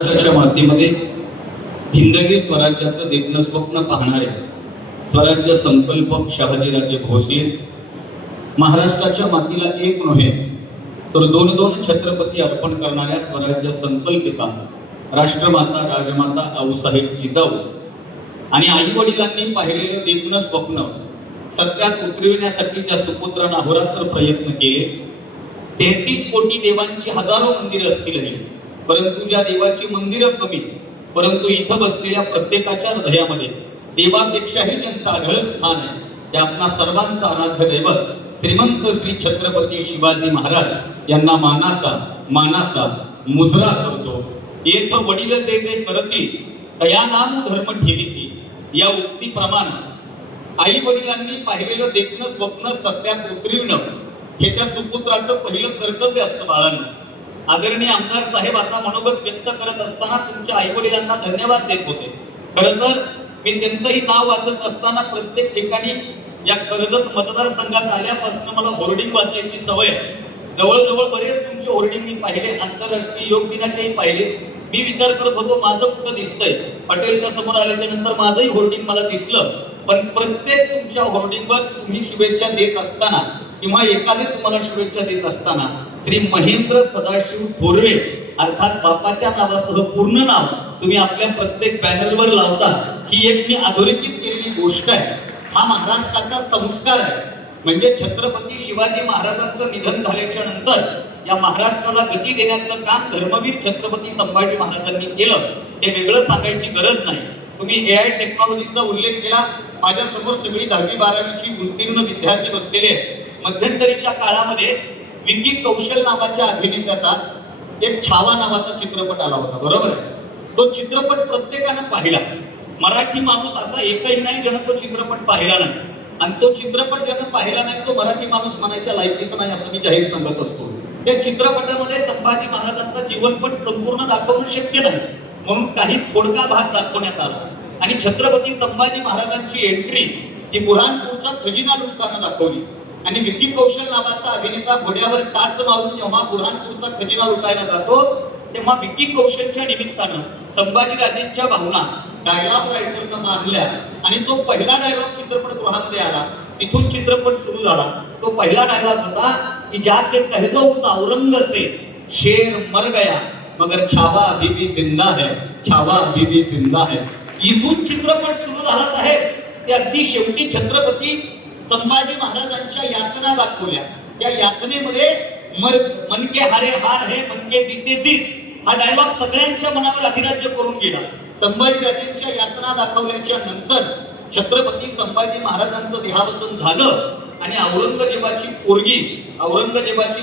महाराष्ट्राच्या मातीमध्ये हिंदवी स्वराज्याचं देखणं स्वप्न पाहणारे स्वराज्य संकल्पक शहाजीराजे भोसले महाराष्ट्राच्या मातीला एक नव्हे तर दोन दोन छत्रपती अर्पण करणाऱ्या स्वराज्य संकल्पिका राष्ट्रमाता राजमाता आऊसाहेब जिजाऊ आणि आई वडिलांनी पाहिलेलं देखणं स्वप्न सत्यात उतरविण्यासाठी ज्या सुपुत्रांना अहोरात्र प्रयत्न केले 33 कोटी देवांची हजारो मंदिरं असतील परंतु ज्या देवाची मंदिरं कमी परंतु इथं बसलेल्या प्रत्येकाच्या हृदयामध्ये देवापेक्षाही ज्यांचं आढळ स्थान आहे ते आपणा सर्वांचा आराध्य दैवत श्रीमंत श्री छत्रपती शिवाजी महाराज यांना मानाचा मुजरा करतो। येथ वडील जे जे करती तया नाम धर्म ठेविती या उक्तीप्रमाणे आई वडिलांनी पाहिलेलं देखणं स्वप्न सत्यात उतरविणं हे त्या सुपुत्राचं पहिलं कर्तव्य असतं बाळांनो। आदरणीय आमदार साहेब आता मनोगत व्यक्त करत असताना तुमच्या आई वडिलांना धन्यवाद देत होते। खरं तर मी त्यांचंही नाव वाचत असताना प्रत्येक ठिकाणी या कर्जत मतदारसंघात आल्यापासून मला होर्डिंग वाचायची सवय आहे। जवळजवळ बरेच तुमचे होर्डिंग मी पाहिले, आंतरराष्ट्रीय योग दिनाचेही पाहिले। मी विचार करत होतो माझं कुठं दिसतंय, पटेलच्या समोर आल्याच्या नंतर माझंही होर्डिंग मला दिसलं, पण प्रत्येक तुमच्या होर्डिंगवर तुम्ही शुभेच्छा देत असताना किंवा एखादे तुम्हाला शुभेच्छा देत असताना श्री महेंद्र सदाशिव थोरवे अर्थात बापाच्या नावासह पूर्ण नाव तुम्ही आपल्या प्रत्येक बॅनरवर लावता ही एक मी अधोरेखित केलेली गोष्ट आहे। हा महाराष्ट्राचा संस्कार आहे। म्हणजे छत्रपती शिवाजी महाराजांचं निधन झाल्याच्या नंतर या महाराष्ट्राला गती देण्याचं काम धर्मवीर छत्रपती संभाजी महाराजांनी केलं हे वेगळं सांगायची गरज नाही। तुम्ही AI टेक्नॉलॉजीचा उल्लेख केला, माझ्या समोर सगळी 10वी 12वीची उत्तीर्ण विद्यार्थी बसलेले आहेत। मध्यंतरीच्या काळामध्ये विकी कौशल नावाच्या अभिनेत्याचा एक छावा नावाचा चित्रपट आला होता, बरोबर आहे? तो चित्रपट प्रत्येकानं पाहिला। मराठी माणूस असा एकही नाही ज्यानं तो चित्रपट पाहिला नाही, आणि तो चित्रपट ज्यानं पाहिला नाही तो मराठी माणूस म्हणायच्या लायकीचा नाही असं मी जाहीर सांगत असतो। त्या चित्रपटामध्ये संभाजी महाराजांचा जीवनपट संपूर्ण दाखवणं शक्य नाही, म्हणून काही थोडका भाग दाखवण्यात आला आणि छत्रपती संभाजी महाराजांची एंट्री ही बुऱ्हाणपूरचा खजिना लुटताना दाखवली। आणि विकी कौशल नावाचा अभिनेता घोड्यावर टाच मारून जेव्हा बुऱ्हाणपूरचा खजिना लुटायला जातो तेव्हा विकी कौशलच्या निमित्तानं संभाजीराजेंच्या भावना डायलॉग रायटरनं मांडल्या आणि तो पहिला डायलॉग चित्रपटगृहामध्ये आला। तिथून चित्रपट सुरू झाला। तो पहिला डायलॉग होता की जाके कह दो उस औरंग से शेर मर गया मगर छावा अभी भी जिंदा है, छावा अभी भी जिंदा है। इथून चित्रपट सुरू झाला साहेब। ते अगदी शेवटी छत्रपती संभाजी महाराजांच्या यातना दाखवल्या। त्या यातनेमध्ये मनके हारे हार है मनके जीते जीत हा डायलॉग सगळ्यांच्या मनावर अधिराज्य करून गेला। संभाजीराजेंच्या यातना दाखवल्याच्या नंतर छत्रपती संभाजी महाराजांचं देहावसन झालं आणि औरंगजेबाची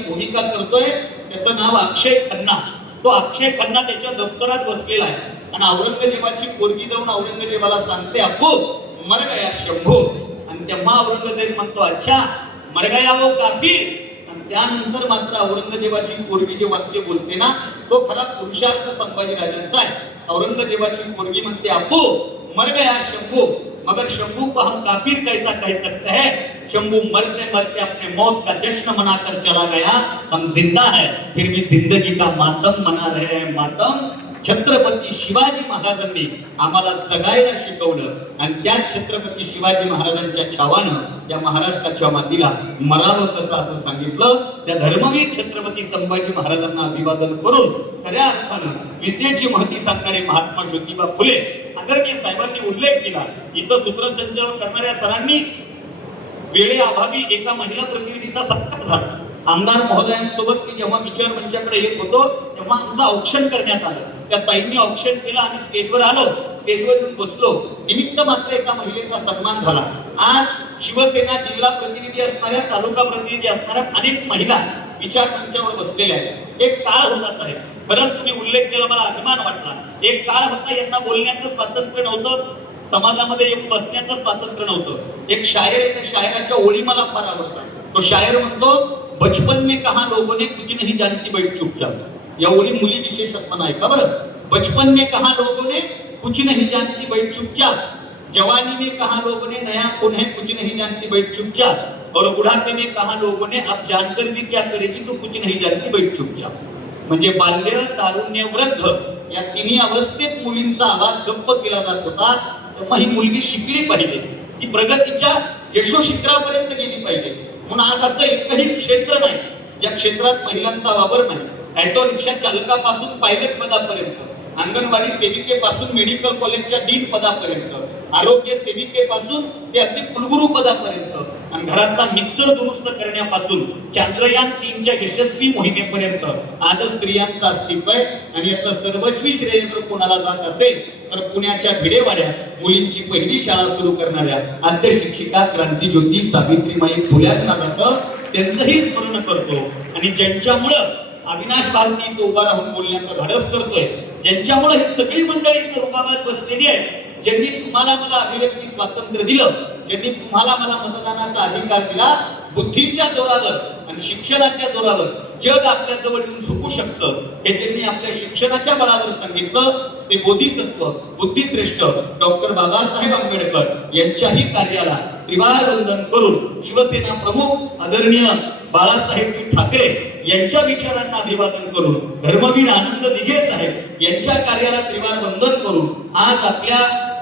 भूमिका करतोय त्याचं नाव अक्षय खन्ना। तो अक्षय खन्ना त्याच्या दप्तरात बसलेला आहे आणि औरंगजेबाची पोरगी जाऊन औरंगजेबाला सांगते अप्पू मर गया शंभू, आणि तेव्हा औरंगजेब म्हणतो अच्छा मर गया वो काफिर। आणि त्यानंतर मात्र औरंगजेबाची पोरगी जे वाक्य बोलते ना तो खरा पुरुषार्थ संभाजीराजांचा आहे। औरंगजेबाची पोरगी म्हणते अप्पू मर गया शंभू मगर शंभू को हम काफिर कैसा कह सकते हैं, शंभू मरते मरते अपने मौत का जश्न मनाकर चला गया, हम जिंदा है फिर भी जिंदगी का मातम मना रहे हैं मातम। छत्रपती शिवाजी महाराजांनी आम्हाला जगायला शिकवलं आणि त्या छत्रपती शिवाजी महाराजांच्या छावानं या महाराष्ट्राच्या मातीला मरावं कसं असं सांगितलं। त्या धर्मवीर छत्रपती संभाजी महाराजांना अभिवादन करून खऱ्या अर्थानं विद्येची महती सांगणारे महात्मा ज्योतिबा फुले आदरणीय साहेबांनी उल्लेख केला। इथं सूत्रसंचालन करणाऱ्या सरांनी वेळेअभावी एका महिला प्रतिनिधीचा सत्कार झाला। आमदार महोदयांसोबत मी जेव्हा विचार मंचाकडे येत होतो तेव्हा आमचं औक्षण करण्यात आलं। त्या ताईंनी औक्षण केलं आणि स्टेजवर आलो, स्टेजवर येऊन बसलो। निमित्त मात्र एका महिलेचा सन्मान झाला। आज शिवसेना जिल्हा प्रतिनिधी असणाऱ्या तालुका प्रतिनिधी असणाऱ्या अनेक महिला विचार मंचावर बसलेल्या आहेत। एक काळ होता साहेब, बरंच तुम्ही उल्लेख केला मला अभिमान वाटला। एक काळ होता यांना बोलण्याचं स्वातंत्र्य नव्हतं, समाजामध्ये येऊन बसण्याचं स्वातंत्र्य नव्हतं। एक शायर आहे, त्या शायराच्या ओळी मला फार आवडतात। तो शायर म्हणतो बचपन में कहा लोगों ने कुछ नहीं जानती बैठ चुपचाप। या ओळी मुली विशेषत्व नाही का बरं? बचपन में कहा लोगों ने कुछ नहीं जानती बैठ चुपचाप, जवानी में कहा लोगों ने नया कौन है कुछ नहीं जानती बैठ चुपचाप, और बुढ़ापे में कहा लोगों ने अब जानकर भी क्या करेगी तो कुछ नहीं जानती बैठ चुपचाप। म्हणजे बाल्य तारुण्य वृद्ध या तिन्ही अवस्थेत मुलींचा आवाज गप्प केला जात होता. तर मग ही मुलगी शिकली पाहिजे, ती प्रगतीच्या यशोशिखरापर्यंत गेली पाहिजे. म्हणून आज असं एकही क्षेत्र नाही ज्या क्षेत्रात महिलांचा वावर नाही. ऑटो रिक्षा चालकापासून पायलट पदापर्यंत, अंगणवाडी सेविकेपासून मेडिकल कॉलेजच्या डीन पदापर्यंत, आरोग्य सेविकेपासून ते अगदी कुलगुरू पदापर्यंत, आणि घरातला मिक्सर दुरुस्त करण्यापासून चांद्रयान 3च्या यशस्वी मोहिमेपर्यंत आज स्त्रियांचं अस्तित्व आहे. आणि याचं सर्वस्वी श्रेय जर कोणाला जात असेल तर पुण्याच्या भिडेवाड्या मुलींची पहिली शाळा सुरू करणाऱ्या आद्य शिक्षिका क्रांतीज्योती सावित्रीमाई फुल्यांना जातं. त्यांचंही स्मरण करतो. आणि ज्यांच्यामुळं अविनाश भारती तो उभा राहून बोलण्याचं धाडस करतोय, ज्यांच्यामुळे ही सगळी मंडळी इथं रुबाबात बसलेली आहे, ज्यांनी तुम्हाला मला अभिव्यक्ती स्वातंत्र्य दिलं, ज्यांनी तुम्हाला मला मतदानाचा अधिकार दिला, बुद्धीच्या जोरावर आणि शिक्षणाच्या जोरावर जग आपल्या जवळ येऊन झोपू शकतं, हे ज्यांनी आपल्या शिक्षणाच्या बळावर सांगितलं, ते बोधिसत्व बुद्धिश्रेष्ठ डॉक्टर बाबासाहेब आंबेडकर यांच्याही कार्याला त्रिवार वंदन करून शिवसेना प्रमुख आदरणीय बाळासाहेबजी ठाकरे यांच्या विचारांना अभिवादन करून धर्मवीर आनंद दिघे साहेब यांच्या कार्याला त्रिवार वंदन करून आज आपल्या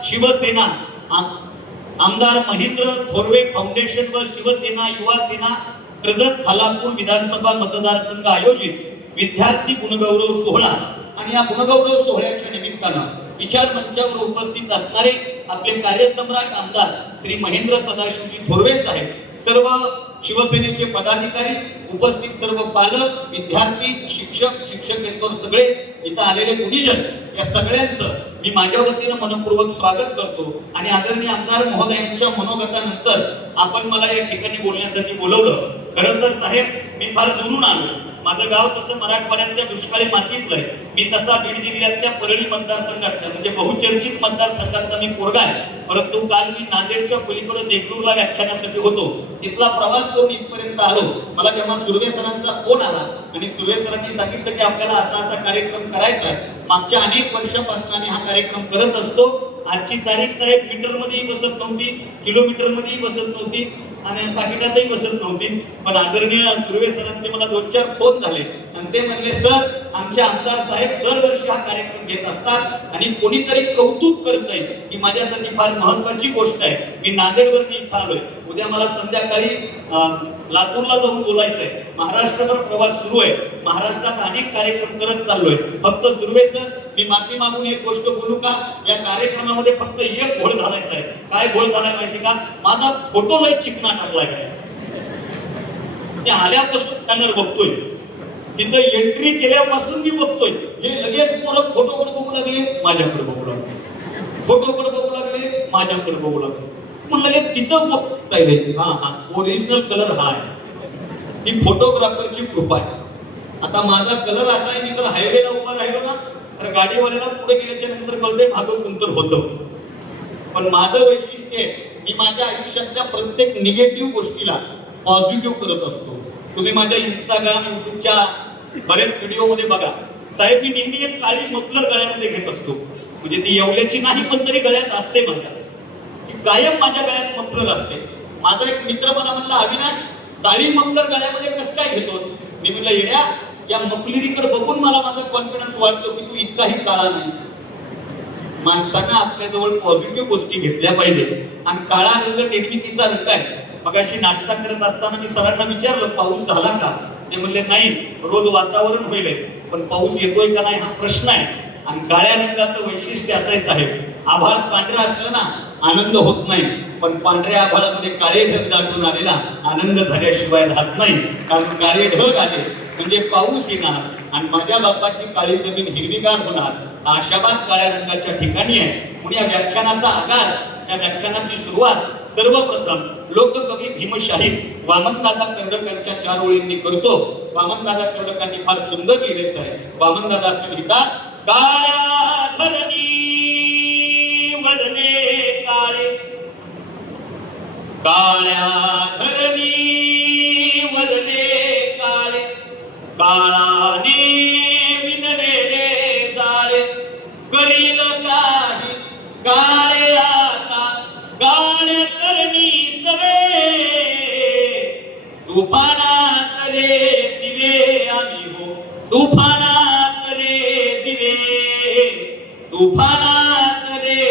शिवसेना आमदार महेंद्र थोरवे फाउंडेशन व शिवसेना युवा सेना कर्जत खालापूर विधानसभा मतदारसंघ आयोजित विद्यार्थी गुणगौरव सोहळा आणि या गुणगौरव सोहळ्याच्या निमित्तानं विचार मंचावर उपस्थित असणारे आपले कार्यसम्राट आमदार श्री महेंद्र सदाशिवजी थोरवे साहेब, सर्व शिवसेनेचे पदाधिकारी, उपस्थित सर्व पालक, विद्यार्थी, शिक्षक, शिक्षकेतर सगळे इथं आलेले गुणीजन, या सगळ्यांचं मी माझ्या वतीनं मनपूर्वक स्वागत करतो. आणि आदरणीय आमदार महोदयांच्या मनोगतानंतर आपण मला या ठिकाणी बोलण्यासाठी बोलवलं. खरं तर साहेब, मी फार दुरून आलो. माझं गाव तसं मराठवाड्यातल्या दुष्काळी मातीतलं आहे. मी तसा बीड जिल्ह्यातल्या परळी मतदारसंघातल्या म्हणजे बहुचर्चित मतदारसंघातला मी पोरगा आहे. परंतु काल मी नांदेडच्या पलीकडे देगलूरला व्याख्यानासाठी होतो. तिथला प्रवास करून इथपर्यंत आलो. मला जेव्हा सुर्वे सरांचा फोन आला आणि सुर्वे सरांनी सांगितलं की आपल्याला असा असा कार्यक्रम करायचा आहे, मागच्या अनेक वर्षापासून आम्ही हा कार्यक्रम करत असतो. आजची तारीख साहेब मीटर मध्येही बसत नव्हती, किलोमीटर मध्येही बसत नव्हती आणि पाकिटातही बसत नव्हती. पण आदरणीय सुर्वे सरांचे मला 2-4 फोन झाले आणि ते म्हणले, सर आमचे आमदार साहेब दरवर्षी हा कार्यक्रम घेत असतात आणि कोणीतरी कौतुक करतंय की माझ्यासाठी फार महत्वाची गोष्ट आहे. मी नांदेडवरून इथं आलोय. उद्या मला संध्याकाळी लातूरला जाऊन बोलायचंय. महाराष्ट्रभर प्रवास सुरू आहे. महाराष्ट्रात अनेक कार्यक्रम करत चाललोय. फक्त सुर्वे सर, मी माफी मागून एक गोष्ट बोलू का? या कार्यक्रमामध्ये फक्त एक घोळ झालायचा आहे. काय घोळ झालाय माहिती का? माझा फोटो लय चिकना टाकलाय. ते आल्यापासून स्कॅनर बघतोय, तिथं एंट्री केल्यापासून मी बघतोय, हे लगेच पोरं फोटोकडे बघू लागले, माझ्याकडे बघू लागले, फोटोकडे बघू लागले, माझ्याकडे बघू लागले. मग लगेच तिथं बघताय, हा ओरिजिनल कलर हा आहे. ही फोटोग्राफरची कृपा आहे. आता माझा कलर असा आहे, मी जर हायवेला उभा राहिलो ना तर गाडीवाल्याला पुढे गेल्याच्या नंतर कळते मागं कोणतर होतं. पण माझं वैशिष्ट्य आहे, मी माझ्या आयुष्यातल्या प्रत्येक निगेटिव्ह गोष्टीला पॉझिटिव्ह करत असतो. तुम्ही माझ्या इंस्टाग्राम, युट्यूबच्या बरेच व्हिडिओमध्ये बघा साहेब, मी नेहमी एक काळी मफलर गळ्यामध्ये घेत असतो. म्हणजे ती येवल्याची नाही पण तरी गळ्यात असते माझ्या, कायम माझ्या गळ्यात मफलर असते. माझा एक मित्र मला म्हणला, अविनाश काळी मफलर गळ्यामध्ये कसं काय घेतोस? मी म्हणलं, येड्या, या मफलरीकडे बघून मला माझा कॉन्फिडन्स वाटतो की तू इतकाही काळा नाहीस. माणसांना आपल्याजवळ पॉझिटिव्ह गोष्टी घेतल्या पाहिजे. आणि काळा रंग निर्मितीचा रंग आहे. मगाशी नाश्ता करत असताना मी सरांना विचारलं, पाऊस झाला का? ते म्हणले, नाही, रोज वातावरण होईल पण पाऊस येतोय का नाही हा प्रश्न आहे. आणि काळ्या रंगाचं वैशिष्ट्य असायचं आहे, आभाळ पांढरा असलं ना आनंद होत नाही, पण पांढऱ्या आभाळामध्ये काळे ढग दाटून आलेला आनंद झाल्याशिवाय राहत नाही. कारण काळे ढग आले म्हणजे पाऊस येणार आणि माझ्या बापाची काळी जमीन हिरवीगार होणार. आशावाद काळ्या रंगाच्या ठिकाणी आहे. म्हणून या व्याख्यानाचा आगार, या व्याख्यानाची सुरुवात सर्वप्रथम लोककवी भीमशाहीर वामनदादा कर्डकांच्या 4 ओळींनी करतो. वामनदादा कर्डकांनी फार सुंदर लिहिलेलं आहे. वामनदादा असं लिहितात, काळ्या धरणी वरले काळे, काळ्या धरणी वरले काळे, काळाने विणलेले जाळे, करील काही काळे आता काळे करणी सवे, तुफानात रे दिवे आम्ही हो, तुफानात रे दिवे. तुफानात रे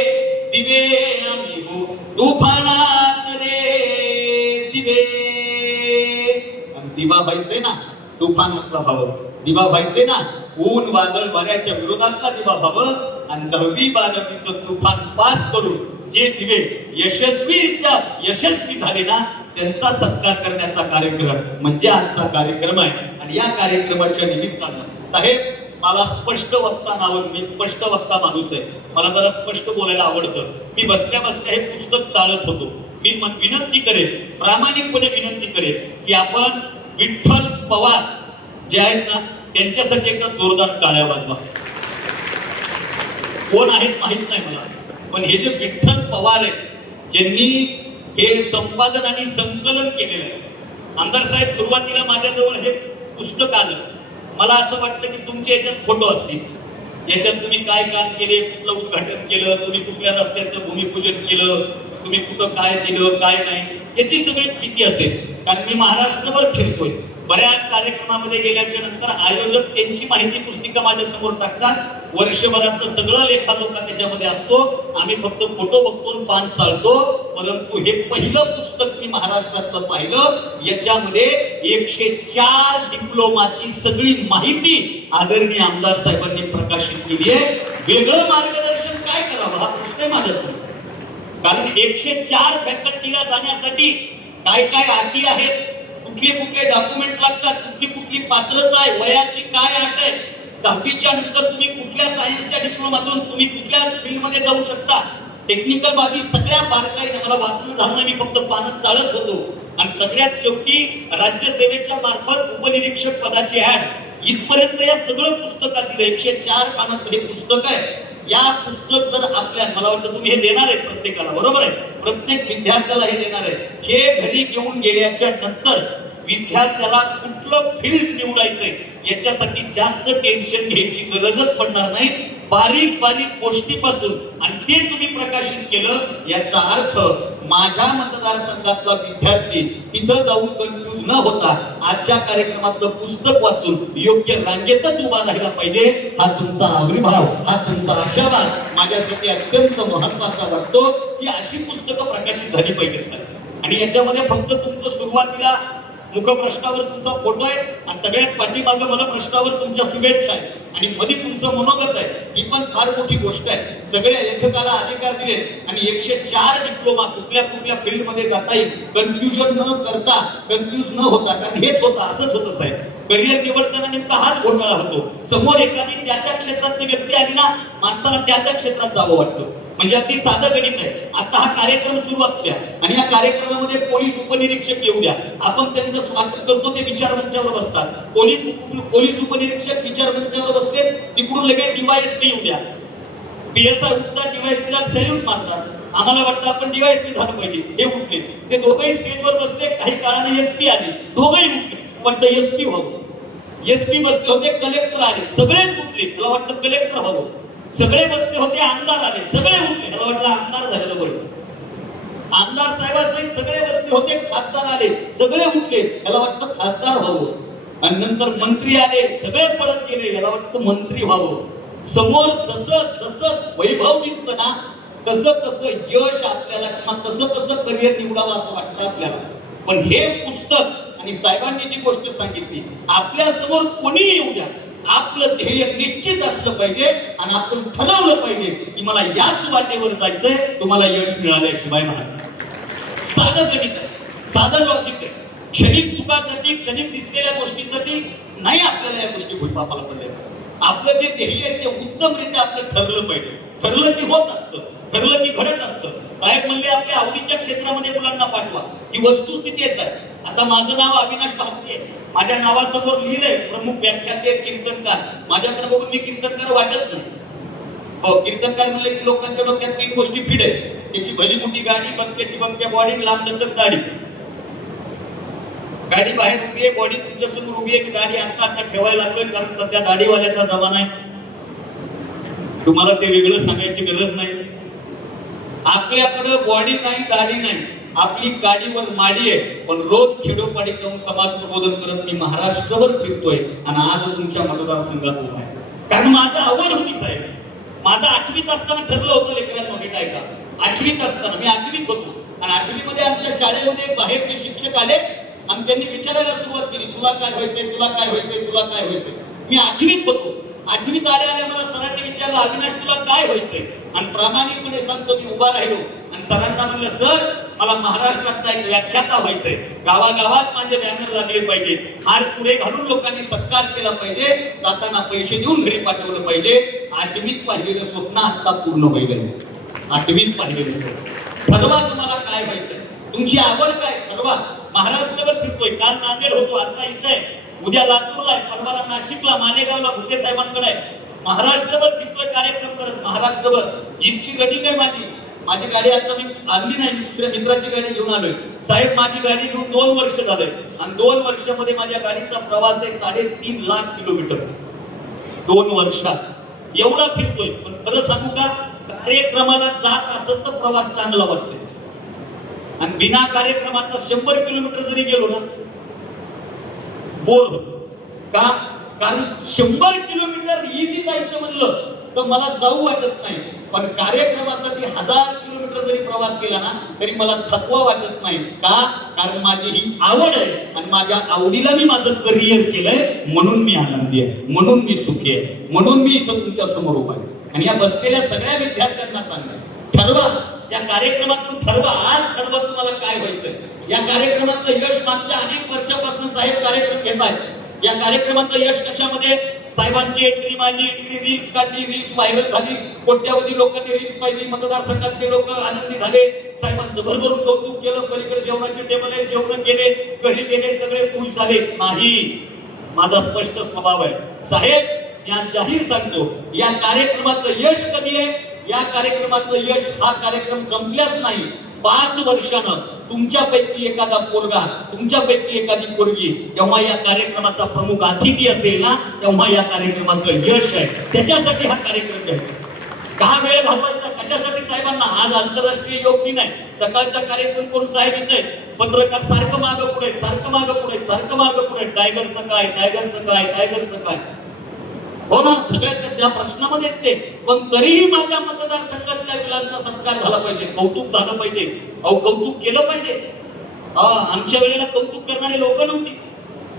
दिवे आम्ही हो, तुफानात रे दिवे. आणि दिवा व्हायचंय ना तुफानातला भाव, दिवा व्हायचे ना ऊन वादळ वाऱ्याच्या विरोधातला दिवा भाव. आणि 10वी-12वीचं तुफान पास करून जे दिवे यशस्वी झाले ना त्यांचा सत्कार करण्याचा कार्यक्रम म्हणजे आजचा कार्यक्रम आहे. आणि या कार्यक्रमाच्या निमित्तानं साहेब, मला स्पष्ट वक्ता नावं, मी स्पष्ट वक्ता माणूस आहे, मला जरा स्पष्ट बोलायला आवडतं. मी बसल्या बसल्या हे पुस्तक चालत होतो. मी विनंती करेन, प्रामाणिकपणे विनंती करेन की आपण विठ्ठल पवार जे आहेत ना त्यांच्यासाठी एकदा जोरदार टाळ्या वाजवा. कोण आहेत माहित नाही मला, पण हे जे विठ्ठल पवार आहेत ज्यांनी हे संपादन आणि संकलन केलेलं आहे. आमदार साहेब, सुरुवातीला माझ्याजवळ हे पुस्तक आलं, मला असं वाटतं की तुमच्या याच्यात फोटो असतील, याच्यात तुम्ही काय काम केले, कुठलं उद्घाटन केलं, तुम्ही कुठल्या रस्त्याचं भूमिपूजन केलं, तुम्ही कुठं काय दिलं काय नाही, याची सगळी माहिती असेल. कारण मी महाराष्ट्रभर फिरतोय, बऱ्याच कार्यक्रमामध्ये गेल्याच्या नंतर आयोजक त्यांची माहिती पुस्तिका माझ्या समोर टाकतात. वर्षभरातलं सगळं लेखाजोखा त्याच्यामध्ये असतो, आम्ही फक्त फोटो बघतो, पान चालतो. परंतु हे पहिलं पुस्तक मी महाराष्ट्रातलं पाहिलं, याच्यामध्ये 104 डिप्लोमाची सगळी माहिती आदरणीय आमदार साहेबांनी प्रकाशित केली आहे. वेगळं मार्गदर्शन काय करावं हा प्रश्न आहे माझ्यासमोर. कारण 104 फॅकल्टीला जाण्यासाठी काय काय अटी आहेत, कुठले कुठले डॉक्युमेंट लागतात, कुठली पात्रता आहे, वयाची काय अट आहे, 10वीच्या नंतर तुम्ही कुठल्या सायन्सच्या डिप्लोमातून तुम्ही कुठल्या फील्डमध्ये जाऊ शकता, टेक्निकल बाबी सगळ्या बारकाईने मला वाचन झालं, मी फक्त पानं चालत होतो. आणि सगळ्यात शेवटी राज्यसेवेच्या मार्फत उपनिरीक्षक पदाची ऍड इथपर्यंत या सगळं पुस्तकात 104 पानाचं हे पुस्तक आहे. या पुस्तक जर आपल्या, मला वाटतं तुम्ही हे देणार आहे प्रत्येकाला, बरोबर आहे, प्रत्येक विद्यार्थ्याला हे देणार आहे. हे घरी घेऊन गेल्याच्या नंतर विद्यार्थ्याला कुठलं फील्ड निवडायचंय याच्यासाठी जास्त टेन्शन घ्यायची गरजच पडणार नाही. बारीक बारीक गोष्टीपासून आणि ते तुम्ही प्रकाशित केलं, याचा अर्थ माझ्या मतदारसंघातला विद्यार्थी तिथं जाऊन कन्फ्यूज न होता आजच्या कार्यक्रमातलं पुस्तक वाचून योग्य रांगेतच उभा राहिला पाहिजे. हा तुमचा आविर्भाव, हा तुमचा आशावाद माझ्यासाठी अत्यंत महत्वाचा वाटतो की अशी पुस्तकं प्रकाशित झाली पाहिजेत. आणि याच्यामध्ये फक्त तुमचं सुरुवातीला मुखप्रश्नावर तुमचा फोटो आहे आणि सगळ्यात पाठीमागं मला प्रश्नावर तुमच्या शुभेच्छा आहे आणि मध्ये तुमचं मनोगत आहे. ही पण फार मोठी गोष्ट आहे. सगळ्या लेखकाला अधिकार दिले आणि 104 डिप्लोमा कुठल्या फील्डमध्ये जाता येईल, कन्फ्युजन न करता, कन्फ्यूज न होता. कारण हेच होतं, असंच होतं साहेब, करिअर निवडताना नेमका हाच घोटाळा होतो. समोर एखादी त्या क्षेत्रातली व्यक्ती आली ना, माणसाला त्या क्षेत्रात जावं वाटतं. म्हणजे अगदी साधं गणित आहे. आता हा कार्यक्रम सुरू असू द्या आणि या कार्यक्रमामध्ये पोलीस उपनिरीक्षक येऊ द्या, आपण त्यांचं स्वागत करतो, ते विचारमंचावर बसतात. पोलीस उपनिरीक्षक विचारमंचावर बसले, तिकडून लगेच डीवायएसपी येऊ द्या, पीएसआय उठतात, डीवायएसपीला सॅल्यूट मारतात. आम्हाला वाटतं आपण डीवायएसपी झालं पाहिजे, हे उठले. ते दोघंही स्टेजवर बसले, काही काळाने एसपी आले, दोघंही उठले, पण एसपी व्हावं. एसपी बसले होते, कलेक्टर आले, सगळेच उठले, मला वाटतं कलेक्टर व्हावं. सगळे बसले होते, आमदार आले, सगळे उठले, मला वाटलं आमदार झालेलं बरं. आमदार साहेबांसहित सगळे बसले होते, खासदार आले, सगळे उठले, याला वाटतं खासदार व्हावं. आणि नंतर मंत्री आले, सगळे पळत गेले, याला वाटतं मंत्री व्हावं. समोर जसं वैभव दिसतं ना, तसं यश आपल्याला किंवा तसं करिअर निवडावं असं वाटतं आपल्याला. पण हे पुस्तक आणि साहेबांनी जी गोष्ट सांगितली, आपल्या समोर कोणी येऊ द्या, आपलं ध्येय निश्चित असलं पाहिजे आणि आपण ठरवलं पाहिजे की मला याच वाटेवर जायचंय, तुम्हाला यश मिळाल्याशिवाय नाही. साधं गणित आहे, साधं लॉजिक आहे. क्षणिक सुखासाठी, क्षणिक दिसलेल्या गोष्टीसाठी नाही आपल्याला या गोष्टी भूलपापाला पडल्या. आपलं जे ध्येय आहे ते उत्तमरित्या आपलं ठरलं पाहिजे. ठरलं की होत असतं, ठरलं की घडत असतं. साहेब म्हणले आपल्या आवडीच्या क्षेत्रामध्ये मुलांना पाठवा, ही वस्तुस्थिती आहे साहेब. आता माझं नाव अविनाश भापके, माझ्या नावासमोर लिहिलंय प्रमुख व्याख्याते कीर्तनकार. माझ्याकडे बघून मी कीर्तनकार वाटत नाही. हो, कीर्तनकार म्हणले की लोकांच्या डोक्यात 3 गोष्टी फीड आहे, त्याची भली मोठी गाडी, बंक्याची बंक्या बॉडी, लांब लचक दाढी. गाडी बाहेर उभी आहे, बॉडी तुमच्यासमोर उभी आहे की दाढी आता ठेवायला लागलोय, कारण सध्या दाढीवाल्याचा जमाना आहे. तुम्हाला ते वेगळं सांगायची गरज नाही. आपल्याकडे बॉडी नाही, दाढी नाही, आपली गाडीवर माडी आहे. पण रोज खेडोपाडी जाऊन समाज प्रबोधन करत मी महाराष्ट्रभर फिरतोय आणि आज तुमच्या मतदारसंघात उभा आहे. कारण माझं आवड होती साहेब, माझं 8वीत असताना ठरलं होतं लेकरांनो, नीट ऐका. 8वीत असताना मी 8वीत होतो आणि 8वीमध्ये आमच्या शाळेमध्ये बाहेरचे शिक्षक आले आणि त्यांनी विचारायला सुरुवात केली, तुला काय व्हायचंय, तुला काय व्हायचंय, तुला काय व्हायचंय. मी 8वीत होतो. 8वीत आल्या मला सरांनी विचारलं, अविनाश तुला काय व्हायचंय? आणि प्रामाणिकपणे सांगतो, मी उभा राहिलो आणि सरांना म्हणलं, सर मला महाराष्ट्रातला एक व्याख्याता व्हायचंय, गावागावात माझे बॅनर लागले पाहिजे, हार पुरे घालून लोकांनी सत्कार केला पाहिजे, जाताना पैसे देऊन घरी पाठवलं पाहिजे. 8वीत पाहिलेलं स्वप्न आता पूर्ण होईल. 8वीत पाहिलेलं स्वप्न. ठरवा तुम्हाला काय व्हायचंय, तुमची आवड काय ठरवा. महाराष्ट्रावर फिरतोय, काल नांदेड होतो, आता इथं आहे, उद्या लातूरला आहे, परवाला नाशिकला, मालेगावला, भुसे साहेबांकडे आहे. महाराष्ट्रभर फिरतोय कार्यक्रम करत, महाराष्ट्रभर. इतकी गडी काय माझी गाडी आता मी आणली नाही, दुसऱ्या मित्राची गाडी घेऊन आलोय. साहेब माझी गाडी घेऊन 2 वर्ष झाले आणि 2 वर्षामध्ये माझ्या गाडीचा प्रवास आहे 3.5 लाख किलोमीटर. 2 वर्षात एवढा फिरतोय. पण खरं सांगू का, कार्यक्रमाला जात असत तर प्रवास चांगला वाटतोय आणि बिना कार्यक्रमाचा 100 किलोमीटर जरी गेलो ना बोर होतो. का? कारण 100 किलोमीटर इझी जायचं म्हणलं तर मला जाऊ वाटत नाही, पण कार्यक्रमासाठी 1000 किलोमीटर जरी प्रवास केला ना तरी मला थकवा वाटत नाही. का? कारण माझी ही आवड आहे आणि माझ्या आवडीला मी माझं करिअर केलंय, म्हणून मी आनंदी आहे, म्हणून मी सुखी आहे, म्हणून मी इथं तुमच्या समोर उभा आहे. आणि या बसलेल्या सगळ्या विद्यार्थ्यांना सांगा, ठरवा त्या कार्यक्रमातून, ठरवा आज, ठरवा तुम्हाला काय व्हायचंय. या कार्यक्रमाचं यश मागच्या अनेक वर्षापासून साहेब कार्यक्रम घेत आहेत. या कार्यक्रमाचं यश कशामध्ये? साहेबांची एंट्री, माझी एंट्री, रील्स काढली, रील्स व्हायरल झाली, कोट्यावधी लोकांनी रील्स पाहिली, मतदारसंघातले लोक आनंदी झाले, साहेबांचं भरभरून कौतुक केलं, पलीकडे जेवणाचे टेबल आहे, जेवण केले, घरी गेले, सगळे खुश झाले. नाही, माझा स्पष्ट स्वभाव आहे साहेब, या जाहीर सांगतो, या कार्यक्रमाचं यश कधी आहे? या कार्यक्रमाचं यश हा कार्यक्रम संपल्याच नाही, 5 वर्षानं तुमच्यापैकी एखादा पोरगा, तुमच्यापैकी एखादी पोरगी जेव्हा या कार्यक्रमाचा प्रमुख अतिथी असेल ना, तेव्हा या कार्यक्रमाचं यश आहे. त्याच्यासाठी हा कार्यक्रम आहे. का वेळ घालवायचा कशासाठी साहेबांना? आज आंतरराष्ट्रीय योग दिन आहे, सकाळचा कार्यक्रम करून साहेब येत आहेत, पत्रकार सारखं मागं पुढे, सारखं मागं पुढे, सारखं मागं पुढे, टायगरचं काय, टायगरचं काय, टायगरचं काय. हो ना, सगळ्यात त्या प्रश्नामध्ये येते. पण तरीही माझ्या मतदारसंघातल्या मुलांचा सत्कार झाला पाहिजे, कौतुक झालं पाहिजे. अहो कौतुक केलं पाहिजे. आमच्या वेळेला कौतुक करणारे लोक नव्हती.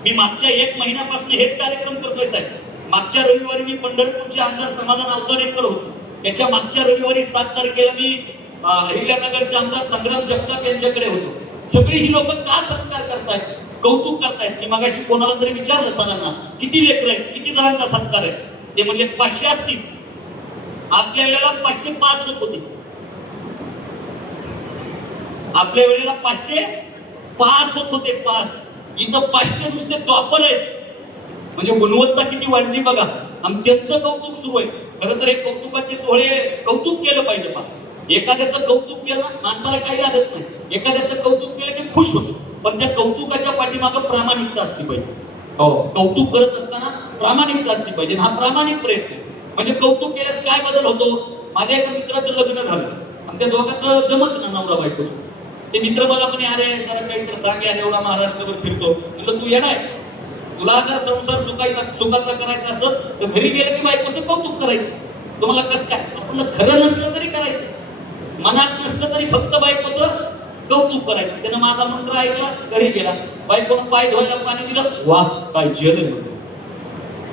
मी मागच्या 1 महिन्यापासून हेच कार्यक्रम करतोय साहेब. मागच्या रविवारी मी पंढरपूरचे आमदार समाधान अवताडेकर होतो. त्याच्या मागच्या रविवारी 7 तारखेला मी अहिल्यानगरचे आमदार संग्राम जगताप यांच्याकडे होतो. सगळी ही लोक का सत्कार करतायत, कौतुक करतायत? मी मगाशी कोणाला तरी विचारलं सरांना, किती लेकर आहेत, किती जणांचा सत्कार आहे? ते म्हणले 500 असतील. आपल्या वेळेला 500 पास होत होते. आपल्या वेळेला 500 पास होत होते, पास. इथं 500 नुसते टॉपर आहेत. म्हणजे गुणवत्ता किती वाढली बघा. आणि त्यांचं कौतुक सुरू आहे. खरं तर हे कौतुकाचे सोहळे कौतुक केलं पाहिजे. एखाद्याचं कौतुक केलं माणसाला काही लागत नाही. एखाद्याचं कौतुक केलं की खुश होतो, पण त्या कौतुकाच्या पाठीमागं प्रामाणिकता असली पाहिजे. हो, कौतुक करत असताना प्रामाणिकता असली पाहिजे. हा प्रामाणिक प्रयत्न. म्हणजे कौतुक केल्यास काय बदल होतो? माझ्या एका मित्राचं लग्न झालं आणि त्या दोघांचं जमत ना, नवरा बायकोचं. ते मित्र मला म्हणे, अरे जरा काहीतरी सांग यार, एवढा महाराष्ट्रभर फिरतो. म्हणलं तू येणार, तुला जर संसार सुखाचा करायचा असत तर घरी गेलं की बायकोचं कौतुक करायचं. तुम्हाला कसं काय? आपलं खरं नसलं तरी करायचं, मनात नसलं तरी फक्त बायकोचं कौतुक करायचं. त्यानं माझा मंत्र ऐकला, घरी गेला, बायकोनं पाय धुवायला पाणी दिलं, वाह काय जल आहे,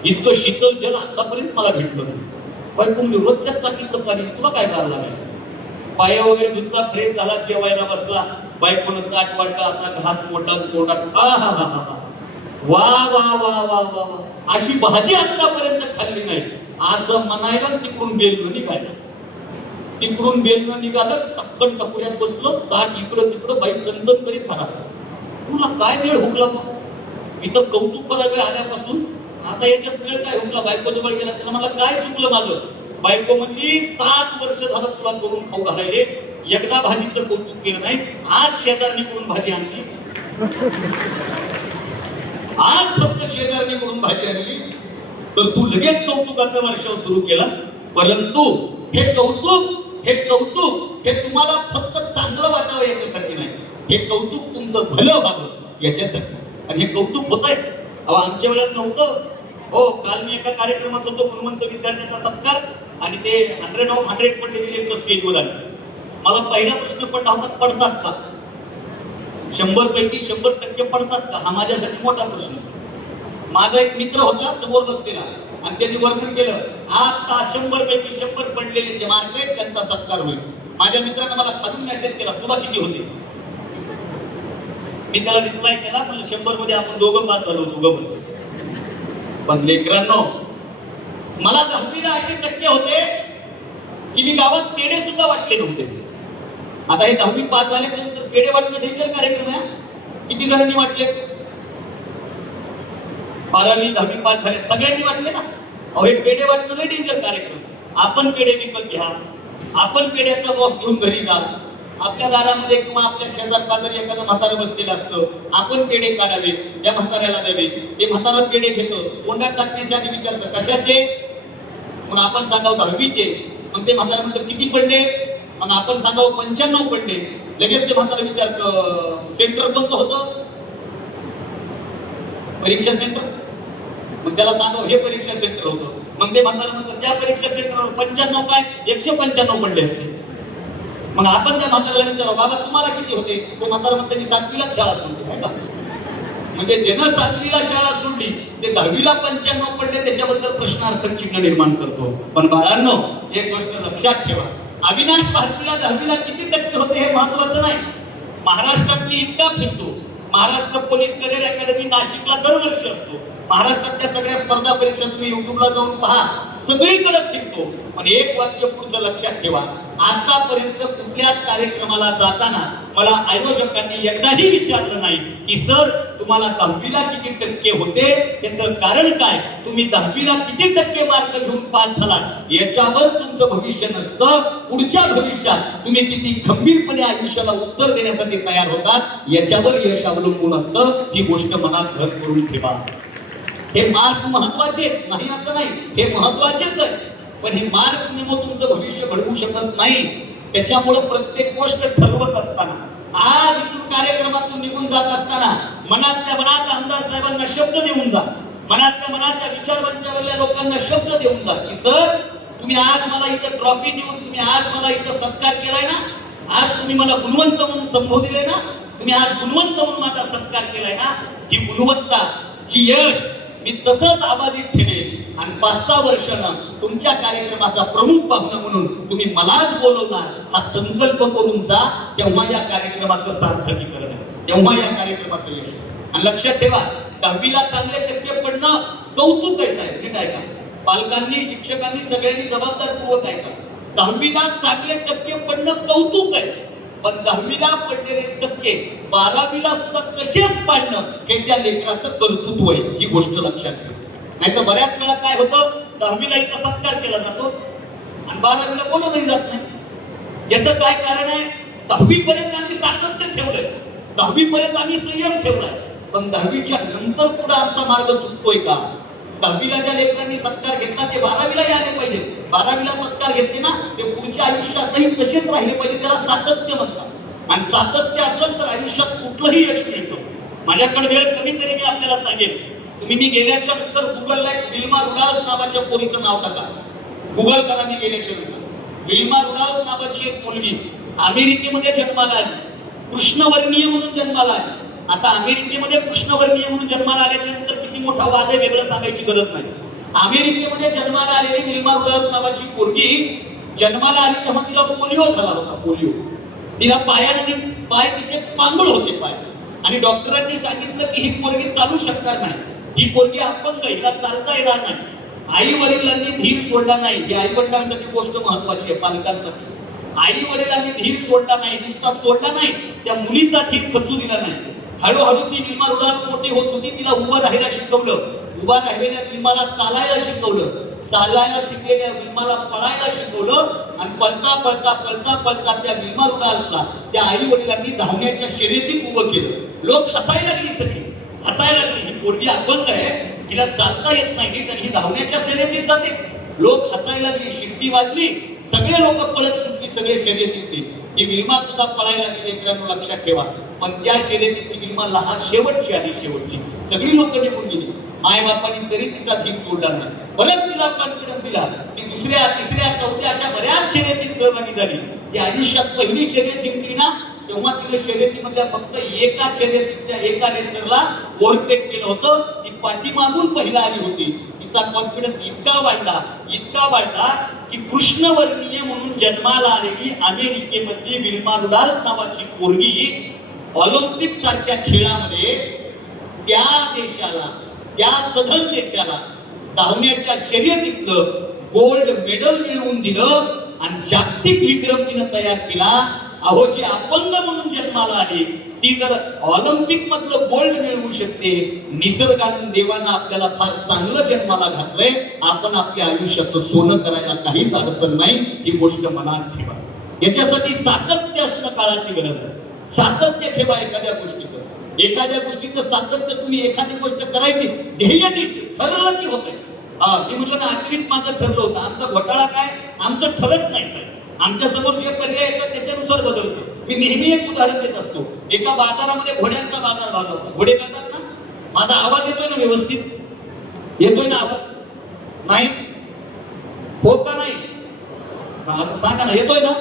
इतकं शीतल जल आतापर्यंत मला भेटलं नाही. बायको म्हणजे रोजच्याच टाकीतलं पाणी, तुला काय करायला लागेल? पाय वगैरे धुतला, फ्रेश झाला, जेवायला बसला, बायकोनं ताट वाटला, असा घास मोठा तोंडात, वा वा वा वा वा, अशी भाजी आतापर्यंत खाल्ली नाही असं म्हणायला तिकडून बेललो निघायला. तिकडून बेलणं निघालं, टक्कन टकुऱ्यात बसलो, ताट इकडं तिकडं, बाई कंदन करीत खरा. तुला काय वेळ हुकला मग? इथं कौतुक करावे आल्यापासून आता याच्यात वेळ काय हुकला? बायको जवळ गेला, त्याला मला काय चुकलं माझं? बायको म्हणली 7 वर्ष झालं तुला करून खाऊ घालायले, एकदा भाजीचं कौतुक केलं नाहीस. आज शेजारणीकडून भाजी आणली, आज फक्त शेजारणीकडून भाजी आणली तर तू लगेच कौतुकाचा वर्षाव सुरू केला. परंतु हे कौतुक हे तुम्हाला फक्त चांगलं वाटावं याच्यासाठी नाही, हे कौतुक तुमचं भलं व्हावं याच्यासाठी. आणि हे कौतुक होत आहे. आमच्या वेळेत नव्हतं. हो, काल मी एका कार्यक्रमात होतो, गुणवंत विद्यार्थ्यांचा सत्कार. आणि ते 100 ऑफ 100 पडले दिले तर स्टेजवर आले. मला पहिला प्रश्न पडला होता, पडतात का? 100 पैकी 100% पडतात का? हा माझ्यासाठी मोठा प्रश्न. माझा एक मित्र होता समोर बसलेला आणि त्यांनी वर्णन केलं, आता 100 पैकी 100 पडलेले जे मार्क आहेत त्यांचा सत्कार होईल. माझ्या मित्राने मला खालून मेसेज केला, तुला किती होते? मी त्याला रिप्लाय केला, पण 100 मध्ये आपण दोघं पास झालो होतो बस. पण लेकरांनो, मला 10वीला असे टक्के होते की मी गावात पेढे सुद्धा वाटले नव्हते. आता हे 10वी पास झाल्यानंतर पेढे वाटणं डेंजर कार्यक्रम आहे. किती जणांनी वाटले? 12वी 10वी पास झाले सगळ्यांनी वाटले ना. अहो, हे पेढे वाटणं लय डेंजर कार्यक्रम. आपण पेढे विकत घ्या, आपण पेढ्याचा बॉक्स घेऊन घरी जा. आपल्या दारामध्ये किंवा आपल्या शेजार पाजारी एखादं म्हातारं बसलेलं असतं, आपण पेढे काढावे, त्या म्हाताऱ्याला द्यावे. ते म्हातारं पेढे घेतं, तोंडात टाकण्याच्या आधी विचारतं कशाचे? मग आपण सांगावं 10वीचे. मग ते म्हातारं म्हणतं किती पडले? मग आपण सांगावं 95 पडले. लगेच ते म्हातारं विचारतं सेंटर कोणतं होतं? परीक्षा सेंटर. मग त्याला सांगावं हे परीक्षा सेंटर होतं. मग ते म्हातारं म्हणतं त्या परीक्षा सेंटरवर 95 काय 195 पडले असते. मग आपण त्या म्हाताऱ्याला विचारावं बाबा तुम्हाला किती होते? तो म्हातारा म्हणतो मी 7वीलाच शाळा सोडली आहे का? म्हणजे ज्यानं 7वीला शाळा सोडली ते 10वीला 95 पडले त्याच्याबद्दल प्रश्नार्थक चिन्ह निर्माण करतो. पण बाळांनो, एक गोष्ट लक्षात ठेवा, अविनाश भारतीला 10वीला किती टक्के होते हे महत्वाचं नाही. महाराष्ट्रात मी इतका फिरतो. महाराष्ट्र पोलीस करिअर अकॅडमी नाशिकला दरवर्षी असतो. महाराष्ट्रातल्या सगळ्या स्पर्धा परीक्षा तुम्ही युट्यूबला जाऊन पहा, सगळीकडे फिरतो. पण एक वाक्य पुढचं लक्षात ठेवा, आतापर्यंत कुठल्याच कार्यक्रमाला जाताना मला आयोजकांनी एकदाही विचारलं नाही की सर तुम्हाला 10वीला किती टक्के होते, त्याचं कारण काय, तुम्ही 10वीला किती टक्के मार्क घेऊन पास झाला, याच्यावर तुमचं भविष्य नसतं. पुढच्या भविष्यात तुम्ही किती खंबीरपणे आयुष्याला उत्तर देण्यासाठी तयार होतात याच्यावर यश अवलंबून असतं. ही गोष्ट मनात घर करून ठेवा. हे मार्क्स महत्वाचे नाही असं नाही, हे महत्वाचेच आहे, पण हे मार्क्स नेमो तुमचं भविष्य घडवू शकत नाही. त्याच्यामुळे प्रत्येक गोष्ट ठरवत असताना, आज इथून कार्यक्रमातून निघून जात असताना मनातल्या मनात आमदार साहेबांना शब्द देऊन जा, मनातल्या मनातल्या विचारवंतावरल्या लोकांना शब्द देऊन जा की सर तुम्ही आज मला इथं ट्रॉफी देऊन, तुम्ही आज मला इथं सत्कार केलाय ना, आज तुम्ही मला गुणवंत म्हणून संबोधिले ना, तुम्ही आज गुणवंत म्हणून माझा सत्कार केलाय ना, ही गुणवत्ता, ही यश मी तसंच अबाधित ठेवेल आणि 5-6 वर्षानं तुमच्या कार्यक्रमाचा प्रमुख पाहुणा म्हणून तुम्ही मलाच बोलवणार हा संकल्प करून जा. तेव्हा या कार्यक्रमाचं सार्थकीकरण आहे, तेव्हा या कार्यक्रमाचं यश. आणि लक्षात ठेवा, 10वीला चांगले टक्के पडणं कौतुक आहे साहेब, नीट ऐका. पालकांनी, शिक्षकांनी सगळ्यांनी जबाबदारपूर्वक ऐका. 10वीला चांगले टक्के पडणं कौतुक आहे, पण 10वीला पडलेले टक्के 12वीला सुद्धा तसेच पाडणं हे त्या लेकराचं कर्तृत्व आहे. ही गोष्ट लक्षात ठेवा. नाही तर बऱ्याच वेळा काय होतं, 10वीला इथं सत्कार केला जातो आणि 12वीला बोलवलंही जात नाही. याचं काय कारण आहे? 10वी पर्यंत आम्ही सातत्य ठेवलंय, 10वी पर्यंत आम्ही संयम ठेवलाय, पण 10वीच्या नंतर पुढे आमचा मार्ग चुकतोय का? 10वीला ज्या लेकरांनी सत्कार घेतला ते 12वीलाही आले पाहिजे. 12वीला सत्कार घेतले ना ते पुढच्या आयुष्यातही तसेच राहिले पाहिजे. त्याला सातत्य म्हणतात. आणि सातत्य असेल तर आयुष्यात कुठलंही यश मिळतं. माझ्याकडे वेळ कमी तरी मी आपल्याला सांगेन, तुम्ही मी गेल्याच्या नंतर गुगलला एक विल्मा रुडाल्फ नावाच्या पोरीचं नाव टाका, गुगल करा. मी गेल्याच्या नंतर विल्मा रुडाल्फ नावाची एक मुलगी अमेरिकेमध्ये जन्माला आली, कृष्णवर्णीय म्हणून जन्माला आली. आता अमेरिकेमध्ये कृष्णवर्णीय म्हणून जन्माला आल्याच्या नंतर किती मोठा वाद आहे वेगळं सांगायची गरज नाही. अमेरिकेमध्ये जन्माला आलेली विल्मा रुडाल्फ नावाची पोरगी जन्माला आली तेव्हा तिला पोलिओ झाला होता. पोलिओ तिला पायाने, पाय तिचे पांगळ होते पाय, आणि डॉक्टरांनी सांगितलं की ही पोरगी चालू शकणार नाही, ही पोरगी अपंग, हिला चालता येणार नाही. आई वडिलांनी धीर सोडला नाही. ही आई वडिलांसाठी गोष्ट महत्वाची आहे, पालकांसाठी. आई वडिलांनी धीर सोडला नाही, नुसता सोडला नाही, त्या मुलीचा धीर खचू दिला नाही. हळूहळू ती विल्मा रुडाल्फ मोठी होत होती. तिला उभं राहायला शिकवलं, उभा राहिलेल्या विल्माला चालायला शिकवलं, चालायला शिकलेल्या विल्माला पळायला शिकवलं, आणि पळता पळता पळता पळता त्या विल्मा रुडाल्फला त्या आई वडिलांनी धावण्याच्या शर्यतीत उभं केलं. लोक हसायला लागली, सगळी हसायला लागली. ही पोरगी अपंग आहे, हिला चालता येत नाही नीट, आणि ही धावण्याच्या शर्यतीत जाते. लोक हसायला लागली, शिट्टी वाजली, सगळे लोक पळत सुटली, सगळे शर्यतीतले. ही विल्मा सुद्धा पळायला लागली. मित्रांनो लक्षात ठेवा, पण त्या शर्यतीत विल्मा लहान शेवटची आली, शेवटची. सगळी लोक निघून गेली. आई बापांनी तरी तिचा धीर सोडला नाही. परत तिला कॉन्फिडन्स दिला की दुसऱ्या तिसऱ्या चौथ्या अशा बऱ्याच शर्यतीत सहभागी झाली. ती आयुष्यात पहिली शर्यत जिंकली ना, तेव्हा तिने शर्यतीमधल्या फक्त एका शर्यतीतल्या एका रेसरला ओव्हरटेक केलं होतं. ती पाठीमागून पहिला आली होती. तिचा कॉन्फिडन्स इतका वाढला की कृष्णवर्णीय म्हणून जन्माला आलेली अमेरिकेमधली विल्मा रुडॉल्फ नावाची पोरगी ऑलिम्पिक सारख्या खेळामध्ये त्या देशाला, त्या सधन देशाला धावण्याच्या शर्यतीतलं गोल्ड मेडल मिळवून दिलं आणि जागतिक विक्रम तिनं तयार केला. अहो, जी अपंग म्हणून जन्माला आली ती जर ऑलिम्पिक मधलं गोल्ड मिळवू शकते, निसर्गानं देवानं आपल्याला फार चांगलं जन्माला घातलंय. आपण आपल्या आयुष्याचं सोनं करायला काहीच अडचण नाही, ही गोष्ट मनात ठेवा. याच्यासाठी सातत्य असणं काळाची गरज आहे. सातत्य ठेवा एखाद्या गोष्टीचं सातत्य. तुम्ही एखादी गोष्ट करायची ध्येयनिष्ठ ठरलं की होतंय. मी म्हटलं ना, आखरीत माझं ठरलं होतं. आमचा घोटाळा काय, आमचं ठरत नाही साहेब. आमच्या समोर जे पर्याय येतात त्याच्यानुसार बदलतो. मी नेहमी एक उदाहरण देत असतो. एका बाजारामध्ये घोड्यांचा बाजार भरला होता. घोडे करतात ना, माझा आवाज येतोय ना व्यवस्थित? येतोय ना आवाज? नाही हो का? नाही असं सांगा ना, येतोय ना?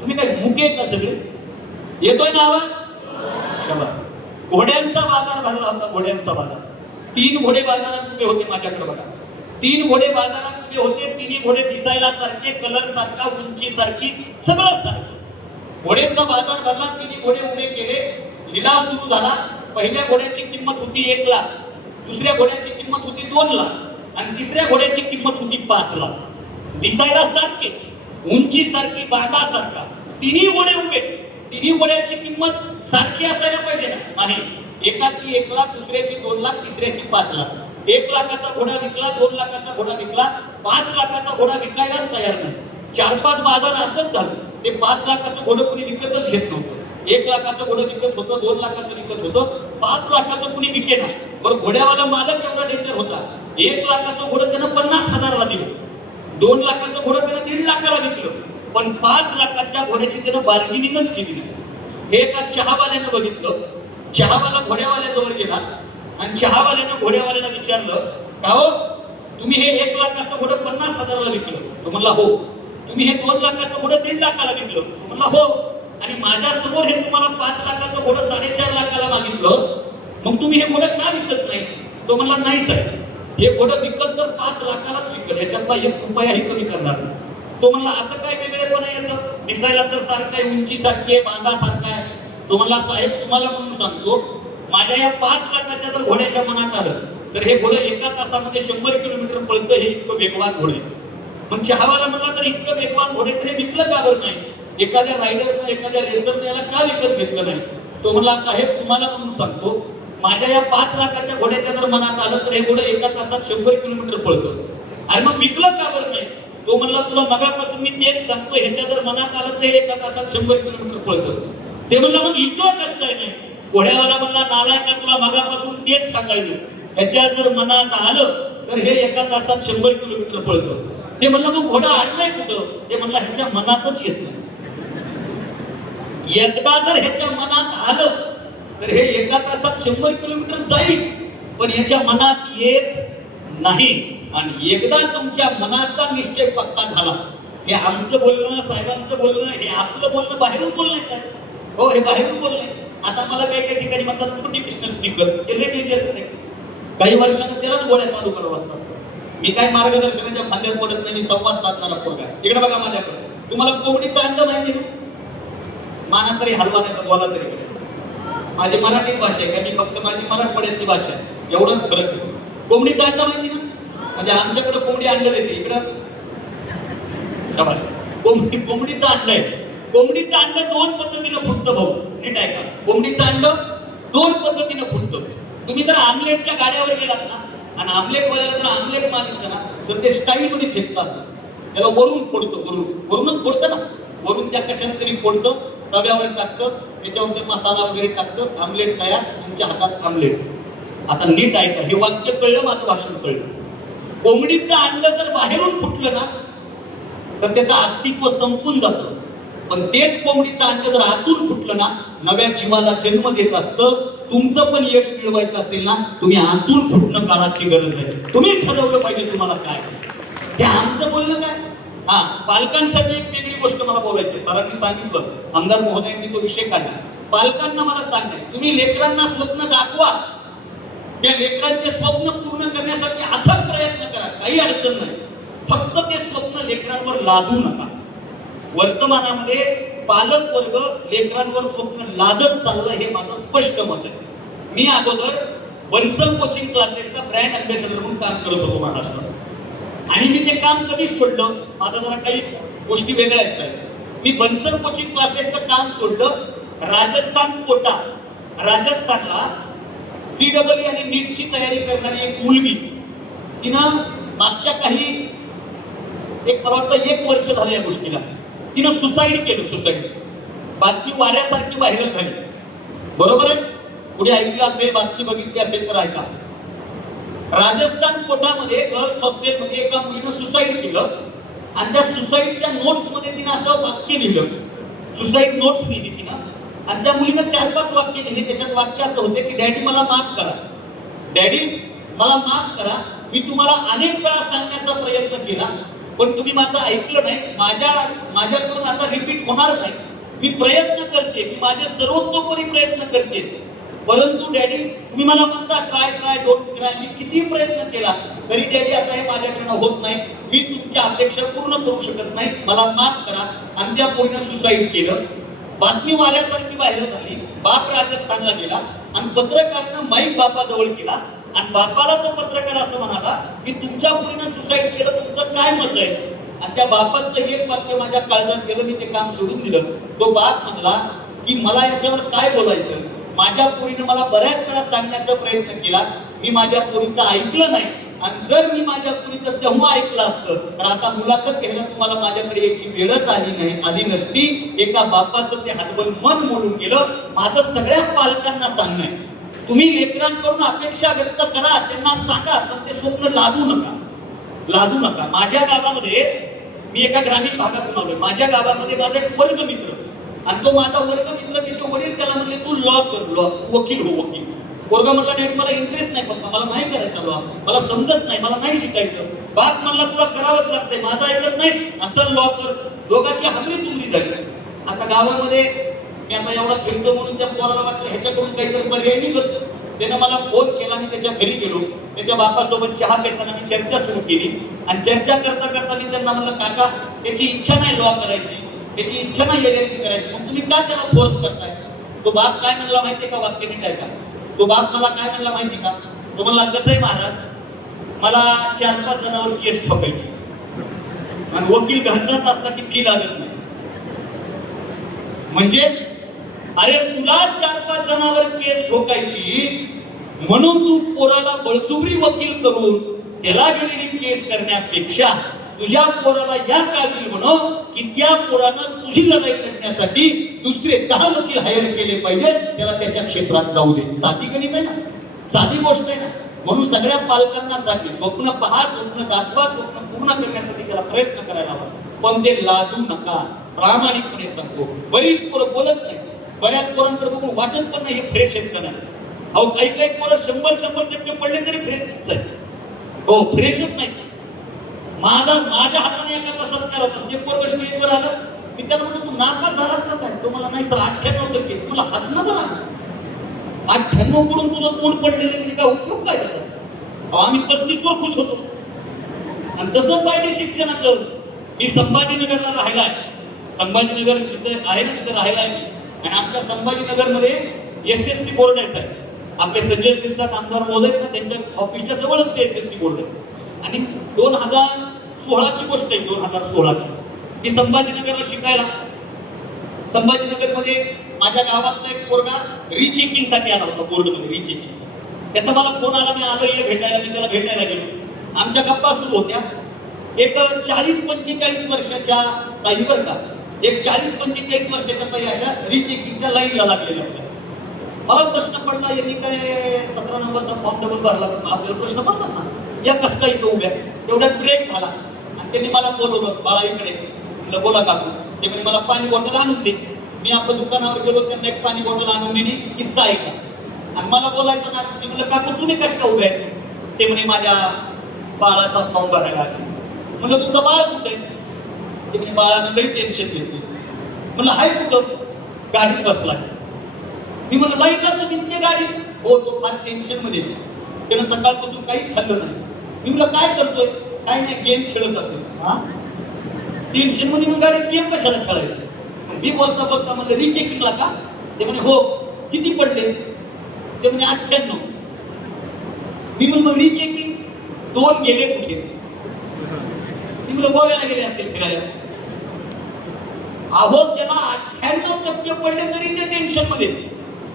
तुम्ही काय मुके का सगळे? येतोय ना आवाज? घोड्यांचा बाजार भरला होता. घोड्यांचा बाजार. 3 घोडे बाजारात उभे होते. माझ्याकडे बघा, 3 घोडे बाजारात उभे होते. 3 घोडे दिसायला सारखे, कलर सारखा, उंची सारखी, सगळं सारखं. घोड्यांचा बाजार भरला. 3 घोडे उभे केले. लिलाव सुरू झाला. पहिल्या घोड्याची किंमत होती 1 लाख, दुसऱ्या घोड्याची किंमत होती 2 लाख आणि तिसऱ्या घोड्याची किंमत होती 5 लाख. दिसायला सारखेच, उंची सारखी, बांधा सारखा. 3 घोडे उभे. 3 घोड्याची किंमत सारखी असायला पाहिजे ना? नाही. एकाची 1 लाख, दुसऱ्याची 2 लाख, तिसऱ्याची 5 लाख. 1 लाखाचा घोडा विकला, 2 लाखाचा घोडा विकला, 5 लाखाचा घोडा विकायलाच तयार नाही. 4-5 बाजार असंच झालं. ते 5 लाखाचं घोडं कुणी विकतच घेत नव्हतं. 1 लाखाचं घोडं विकत होतं, 2 लाखाचं विकत होतं, 5 लाखाचं कुणी विकेना. बरं, घोड्यावाला मालक एवढा डेंजर होता. 1 लाखाचं घोडं त्यानं 50,000ला दिलं, 2 लाखाचं घोडं त्यानं 1.5 लाखाला विकलं, पण 5 लाखाच्या घोड्याची त्यानं बार्गेनिंगच केली नाही. हे एका चहावाल्यानं बघितलं. चहावाला घोड्यावाल्याजवळ गेला आणि चहावाल्यानं घोड्यावाल्याला विचारलं, का हो, तुम्ही हे 1 लाखाचं घोडं 50,000ला विकलं? तो म्हणला हो. तुम्ही हे 2 लाखाचं घोडं 1.5 लाखाला विकलं? तो म्हणला हो. आणि माझ्या समोर हे तुम्हाला 5 लाखाचं घोडं 4.5 लाखाला मागितलं, मग तुम्ही हे घोडं का विकत नाही? तो म्हणला नाही साहेब, हे घोडं विकत तर 5 लाखालाच विकत, याच्यातला 1 रुपयाही कमी करणार नाही. तो म्हणला असं काय वेगळेपणा याचं? दिसायला तर सारखं आहे, उंची सारखी आहे, बांधा सारखा आहे. तो म्हणला साहेब, तुम्हाला म्हणून सांगतो, माझ्या या 5 लाखाच्या जर घोड्याच्या मनात आलं तर हे घोडं 1 तासामध्ये 100 किलोमीटर पळतं. हे इतकं वेगवान घोडे. मग चहावाला म्हणला, तर इतकं वेगवान घोडे तर हे विकलं का बरं नाही? एखाद्या रायडरनं, एखाद्या रेसरनं याला का विकत घेतलं नाही? तो म्हणला साहेब, तुम्हाला म्हणून सांगतो, माझ्या या 5 लाखाच्या घोड्याच्या जर मनात आलं तर हे घोडं 1 तासात 100 किलोमीटर पळतं. आणि मग विकलं का बरं नाही? तो म्हणला, तुला मगापासून मी तेच सांगतो, ह्याच्या जर मनात आलं तर 1 तासात 100 किलोमीटर पळतं. ते म्हणलं मग इतकं कसं काय नाही? घोड्यावाला म्हणला, नालायका, तुला मगापासून तेच सांगायचं, ह्याच्या जर मनात आलं तर हे 1 तासात 100 किलोमीटर पळतं. ते म्हणलं मग घोडा आणलाय कुठं? ते म्हणला ह्याच्या मनातच येत नाही. एकदा जर ह्याच्या मनात आलं तर हे 1 तासात 100 किलोमीटर जाईल, पण ह्याच्या मनात येत नाही. आणि एकदा तुमच्या मनाचा निश्चय पक्का झाला, हे आमचं बोलणं, साहेबांचं बोलणं, हे आपलं बोलणं बाहेरून बोलणं साहेब. हो, हे बाहेरून बोलणं. आता मला काही काही ठिकाणी म्हणतात मोटिवेशनल स्पीकर, ते लय डेंजर नाही. काही वर्षांनी त्यालाच गोळ्या चालू करावं लागतात. मी काय मार्गदर्शनाच्या फांद्यात पडत नाही, मी संवाद साधणारा पोरगा. इकडे बघा माझ्याकडे. तुम्हाला कोंबडीचा अंड माहिती आहे? माना तरी हलवा, नाही तर बोला तरी. माझी मराठीच भाषा आहे का? मी फक्त माझी मराठवाड्यातली भाषा आहे, एवढंच फरक आहे. कोंबडीचा अंड माहिती ना? म्हणजे आमच्याकडे कोंबडी अंड देते, इकडं कोंबडीचं अंड आहे. कोंबडीचं अंड 2 पद्धतीनं फुटतं भाऊ, नीट आहे का? कोंबडीचं अंड 2 पद्धतीनं फुटतं. तुम्ही जर आमलेटच्या गाड्यावर गेलात ना आणि आमलेट वाल्याला जर आमलेट मागितलं ना तर ते स्टाईल मध्ये फेकत असतं. त्याला वरून फोडतं, वरूनच फोडतं ना, वरून त्या कशाने तरी फोडतं, तव्यावर टाकतं, त्याच्यावर मसाला वगैरे टाकतं, आमलेट तयार, तुमच्या हातात आमलेट. आता नीट आहे का? हे वाक्य कळलं, माझं भाषण कळलं. कोंबडीचं अंड जर बाहेरून फुटलं ना तर त्याचं अस्तित्व संपून जातं, पण तेच कोंबडीचं अंड जर आतून फुटलं ना, नव्या जीवाला जन्म देत असतं. तुमचं पण यश मिळवायचं असेल ना, तुम्ही आतून फुटणं काळाची गरज आहे. तुम्ही ठरवलं पाहिजे तुम्हाला काय. हे आमचं बोलणं काय? हा, पालकांसाठी एक वेगळी गोष्ट मला बोलायची. सरांनी सांगितलं, आमदार महोदयांनी तो विषय काढला. पालकांना मला सांगायचं, तुम्ही लेकरांना स्वप्न दाखवा, त्या लेकरांचे स्वप्न पूर्ण करण्यासाठी अथक प्रयत्न करा, काही अडचण नाही. फक्त ते स्वप्न लेकरांवर लादू नका. वर्तमानामध्ये पालक वर्ग लेकरांवर स्वप्न लादत चाललं, हे माझं स्पष्ट मत आहे. मी अगोदर बन्सल कोचिंग क्लासेसचा ब्रँड अँबॅसेडर म्हणून काम करत होतो महाराष्ट्रात, आणि मी ते काम कधी सोडलं, माझा जरा काही गोष्टी वेगळ्याच आहेत. मी बन्सल कोचिंग क्लासेसचं काम सोडलं. राजस्थान कोटा, राजस्थानला CEE आणि नीटची तयारी करणारी एक मुलगी, तिनं मागच्या काही मला वाटतं 1 वर्ष झालं या गोष्टीला, तिनं सुसाईड केलं. सुसाईड बातमी वाऱ्यासारखी व्हायरल झाली, बरोबर आहे? पुढे ऐकलं असेल, बातमी बघितली असेल तर ऐका. राजस्थान कोटामध्ये गर्ल्स हॉस्टेलमध्ये एका मुलीनं सुसाईड केलं, आणि त्या सुसाईडच्या नोट्स मध्ये तिनं असं वाक्य लिहिलं. सुसाईड नोट्स लिहिली तिनं, आणि त्या मुलीनं 4-5 वाक्य लिहिली. त्याच्यात वाक्य असं होते की डॅडी मला माफ करा, डॅडी मला माफ करा, मी तुम्हाला अनेक वेळा सांगण्याचा प्रयत्न केला, पण तुम्ही माझं ऐकलं नाही. माझ्याकडून आता रिपीट होणार नाही. मी प्रयत्न करते, मी माझे सर्वतोपरी प्रयत्न करते, परंतु डॅडी तुम्ही मला म्हणता ट्राय डोंट ट्राय. मी किती प्रयत्न केला तरी डॅडी आता हे माझ्याकडनं होत नाही. मी तुमच्या अपेक्षा पूर्ण करू शकत नाही, मला माफ करा. आणि त्या पोरीनं सुसाईड केलं. बातमी वाऱ्यासारखी व्हायरल झाली. बाप राजस्थानला गेला आणि पत्रकारानं माईक बापाजवळ केला, आणि बापाला तो पत्रकार असं म्हणाला की तुमच्या पोरीनं सुसाईड केलं, तुमचं काय मत आहे? आणि त्या बापाचं एक वाक्य माझ्या काळजात गेलं, मी ते काम सोडून दिलं. तो बाप म्हणला की मला याच्यावर काय बोलायचं, माझ्या पोरीनं मला बऱ्याच वेळा सांगण्याचा प्रयत्न केला, मी माझ्या पोरीचं ऐकलं नाही, आणि जर मी माझ्या पोरीचं तेव्हा ऐकलं असतं तर आता मुलाखत घ्यायला तुम्हाला माझ्याकडे याची वेळच आली नसती. एका बापाचं ते हातबल मन मोडून गेलं. माझं सगळ्या पालकांना सांगणं आहे, तुम्ही लेकरांकडून अपेक्षा व्यक्त करा, त्यांना सांगा, पण ते स्वप्न लादू नका. माझ्या गावामध्ये, मी एका ग्रामीण भागातून आलोय, माझ्या गावामध्ये माझा एक वर्गमित्र, आणि तो माझा वर्गमित्र, त्याचे वडील त्याला म्हणले तू लॉ कर, लॉ वकील हो, वकील. पोरगा म्हणला डॅडी मला इंटरेस्ट नाही, पप्पा मला नाही करायचा लॉ, मला समजत नाही, मला नाही शिकायचं. बाप म्हणला तुला करावंच लागतंय, माझा ऐकत नाही, चल लॉ कर. दोघांची हमरी तुमरी झाली. आता गावामध्ये मी आता एवढा फिरतो म्हणून त्या पोराला वाटलं ह्याच्याकडून काहीतरी पर्याय निघत. त्यानं मला फोन केला, मी त्याच्या घरी गेलो. त्याच्या बापासोबत चहा पिताना मी चर्चा सुरू केली, आणि चर्चा करता करता मी त्यांना म्हणलं काका त्याची इच्छा नाही लॉ करायची, त्याची इच्छा नाही LLB करायची, मग तुम्ही का त्याला फोर्स करताय? तो बाप काय म्हणला माहितीये का? वाक्य नीट आहे का? तो बाप मला काय म्हणला माहिती का? तो म्हणला कसं आहे महाराज, मला 4-5 जणांवर केस ठोकायची, आणि वकील घरचाच असला की फी लागत नाही. म्हणजे अरे तुला 4-5 जणांवर केस ठोकायची म्हणून तू पोराला बळजुबरी वकील करून त्याला गेलेली केस करण्यापेक्षा तुझ्या पोराला या काबिल म्हणव की त्या पोरानं तुझी लढाई लढण्यासाठी दुसरे 10 वकील हायर केले पाहिजे, त्याला त्याच्या क्षेत्रात जाऊ दे. साधी गणित आहे ना, साधी गोष्ट आहे ना. म्हणून सगळ्या पालकांना सांगते, स्वप्न पहा, स्वप्न दाखवा, स्वप्न पूर्ण करण्यासाठी त्याला प्रयत्न करायला हवा, पण ते लादू नका. प्रामाणिकपणे सांगतो, बरीच पोरं बोलत नाही, बऱ्याच पोरांकडे बघून वाटत पण नाही हे फ्रेश आहेत का नाही. अहो काही पोरं 100% पडले तरी फ्रेशच आहे. हो, फ्रेशच नाही. माझ्या हाताने एखादा सत्कार होता, ते पोरग स्टेजवर आलं, मी त्याला म्हणतो तू नापास झालास का काय? तो मला नाही सर 98%. मला हसणं झाला. 98 कडून तुझं तोंड पडलेलं म्हणजे काय उपयोग काय त्याचा? आम्ही 35 वर खुश होतो. आणि तसं पाहिजे शिक्षणाचं. मी संभाजीनगरला राहिला आहे. संभाजीनगर जिथे आहे ना तिथे राहिला आहे मी. आणि आमच्या संभाजीनगरमध्ये SSC बोर्ड आहे साहेब. आपले संजय शिरसाट आमदार महोदय ना, त्यांच्या ऑफिसच्या जवळच ते SSC बोर्ड आहे. आणि 2016ची गोष्ट आहे, 2016ची. मी संभाजीनगरला शिकायला, संभाजीनगरमध्ये माझ्या गावातला एक पोरगा रिचेकिंग साठी आला होता बोर्डमध्ये, रिचेकिंग. त्याचा मला फोन आला, मी आलो ये भेटायला. मी त्याला भेटायला गेलो. आमच्या गप्पा सुरू होत्या. एक 40-45 वर्षाच्या ताई बरं का, एक 40-45 वर्षाच्या ताई अशा रिचेकिंगच्या लाईनला लागलेल्या होत्या. मला प्रश्न पडला, यांनी काय 17 नंबरचा फॉर्म डबल भरला? आपल्याला प्रश्न पडतात ना, या कस काय इथं उभ्या. तेवढ्यात ब्रेक झाला आणि त्यांनी मला बोलवलं, बाळा इकडे. म्हटलं बोला काकू. ते म्हणे मला पाणी बॉटल आणून दे. मी आपल्या दुकानावर गेलो, त्यांना एक पाणी बॉटल आणून दिली. किस्सा ऐका. आणि मला बोलायचं ना, मी म्हटलं काकू तुम्ही कस का उभे आहेत? ते म्हणे माझ्या बाळाचा फॉर्म भरायला आले. म्हणलं तुझं बाळ कुठे? ते म्हणे बाळानं लई टेन्शन घेतलं. म्हणलं हाय कुठं? गाडीत बसलाय. मी म्हणलं लाईटला तू निघते गाडीत? हो, तो फार टेन्शन मध्ये. त्यानं सकाळपासून काहीच खाल्लं नाही. मी म्हणलं काय करतोय? काय नाही, गेम खेळत असेल. हा, टेन्शन मध्ये मग गाडीत गेम कशाला खेळायचं? मी बोलता बोलता म्हणलं रिचेकिंगला का? ते म्हणे हो. किती पडले? ते म्हणे 98. मी म्हणलं मग रिचेकिंग 2 गेले कुठे? मी म्हणलं गोव्याला गेले असतील फिरायला. अहो, त्याला 98% पडले तरी ते टेन्शन मध्ये.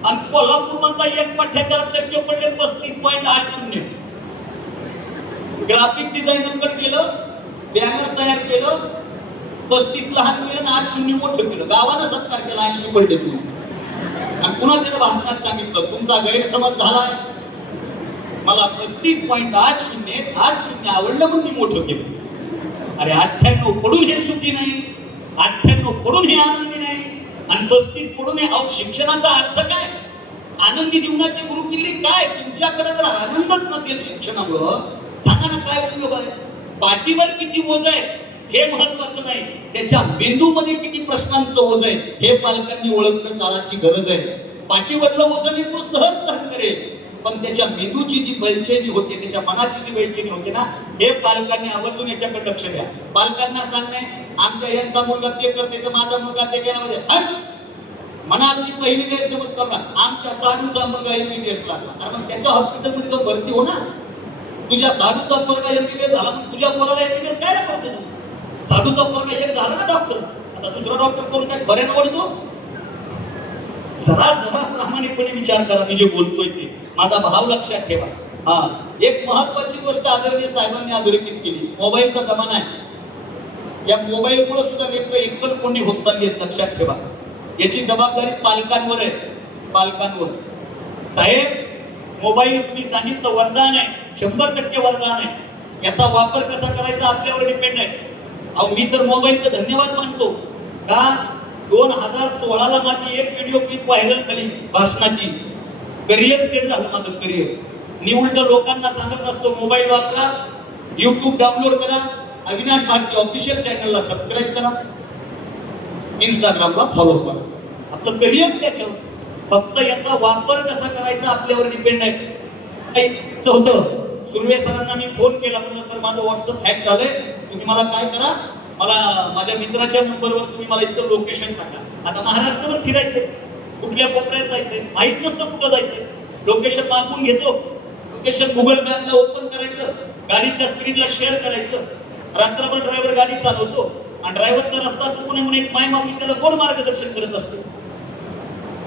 आणि कोल्हापूर मधला 1% पडले 35.80. ग्राफिक डिझायनरकडे गेलं, बॅनर तयार केलं, 35 लहान केलं आणि 80 मोठं केलं. गावानं सत्कार केला, 80 पडले तुम्ही. आणि पुन्हा त्यानं भाषणात सांगितलं तुमचा गैरसमज झालाय. मला 35.80 आवडलं म्हणून मी मोठं केलं. अरे 98 पडून हे सुखी नाही, 98 पडून हे आनंदी नाही, आणि 35 पडून हे. अहो, शिक्षणाचा अर्थ काय? आनंदी जीवनाची गुरुकिल्ली काय? तुमच्याकडे जर आनंदच नसेल शिक्षणामुळं, सांगा ना काय उपयोग आहे? पाठीवर किती ओझ आहे हे महत्वाचं नाही, त्याच्या मेंदूमध्ये किती प्रश्नांचं ओझ आहे हे पालकांनी ओळखणं काळाची गरज आहे. पाठीवरलं ओझं तो सहज सहन करेल, पण त्याच्या मेंदूची जी बेचैनी होते, त्याच्या मनाची जी बेचैनी होते ना, हे पालकांनी आवर्जून याच्याकडे लक्ष द्या. पालकांना सांगणे आमच्या यांचा मुलगा ते करते तर माझा मुलगा ते केला म्हणजे मनातली पहिली गैरसमज करणार. आमच्या साडूचा मुलगा MBBS लागला, कारण त्याच्या हॉस्पिटलमध्ये तो भरती हो ना. तुझ्या साडूचा मुलगा MBBS झाला, मग तुझ्या पोराला MBBS काय ना करतो तू? साडूचा मुलगा एक झाला ना डॉक्टर, आता दुसरा डॉक्टर करून काय बरे निवडतो? जरा प्रामाणिकपणे विचार करा मी जे बोलतोय ते. माझा भाव लक्षात ठेवा. हा, एक महत्वाची गोष्ट आदरणीय साहेबांनी अधोरेखित केली. मोबाईलचा जमाना आहे. या मोबाईलमुळे सुद्धा लेकरं एकलकोंडी होत चालली आहेत, लक्षात ठेवा. याची जबाबदारी पालकांवर आहे, पालकांवर. साहेब, मोबाईल तुम्ही सांगितलं वरदान आहे, 100% वरदान आहे. याचा वापर कसा करायचा आपल्यावर डिपेंड आहे. अहो, मी तर मोबाईलचं धन्यवाद मानतो का 2016ला माझी एक व्हिडिओ क्लिप व्हायरल झाली भाषणाची. करिअर सेट झालं माझं करिअर. मी उलट लोकांना सांगत असतो मोबाईल वापरा, YouTube डाउनलोड करा, अविनाश भारती ऑफिशियल चॅनलला सबस्क्राईब करा, इंस्टाग्रामला फॉलो करा. आपलं करिअर त्याच्यावर. फक्त याचा वापर कसा करायचा आपल्यावर डिपेंड आहे. चौथं, सुर्वे सरांना मी फोन केला, म्हणलं सर माझं व्हॉट्सअप हॅक झालंय, तुम्ही मला काय करा, मला माझ्या मित्राच्या नंबरवर तुम्ही मला इथं लोकेशन टाका. आता महाराष्ट्रभर फिरायचंय, कुठल्या कोपऱ्यात जायचंय माहित नसतं, कुठं जायचंय. लोकेशन मागून घेतो, लोकेशन गुगल मॅपला ओपन करायचं, गाडीच्या स्क्रीनला शेअर करायचं. रात्रभर ड्रायव्हर गाडी चालवतो आणि ड्रायव्हरचा रस्ता चुकून म्हणून एक माय माऊली त्याला कोण मार्गदर्शन करत असतो.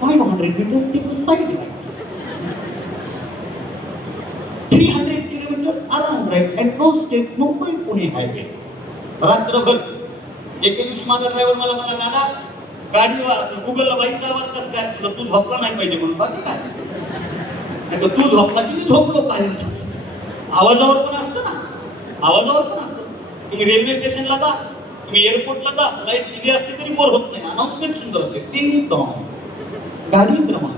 500 metre take side right, 300 kilometre around right and no step Mumbai Pune highway. रात्रभर. एक दिवशी माझा ड्रायव्हर मला म्हणला दादा गाडीवर गुगलला बाईकचा आवाज कसं काय? तू झोपला नाही पाहिजे म्हणून. बाकी काय नाही, तर तू झोपला की मी झोपलो काय? आवाजावर पण असतं ना, आवाजावर पण असतं. तुम्ही रेल्वे स्टेशनला जा, तुम्ही एअरपोर्टला जा, लाईट दिली असते तरी बोर होत नाही. अनाउन्समेंट सुंदर असते. टिंग टॉंग, गाडी क्रमांक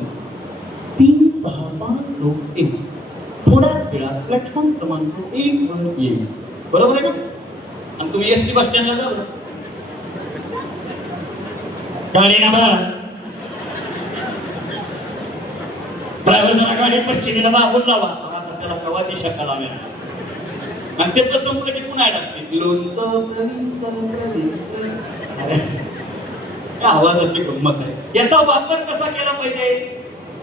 3652 थोड्याच वेळात प्लॅटफॉर्म क्रमांक 1 वर येईल. बरोबर आहे ना? आणि तुम्ही एसटी बस स्टँडला जा, गाडी नंबर ड्रायव्हर जरा गाडी पश्चिमेला मागून लावा. आता त्याला कवा दिशा कळाव्या. आणि त्याचं संपलं की पुन्हा ऍड असते लोणचं. आवाजाची गंमत आहे. याचा वापर कसा केला पाहिजे?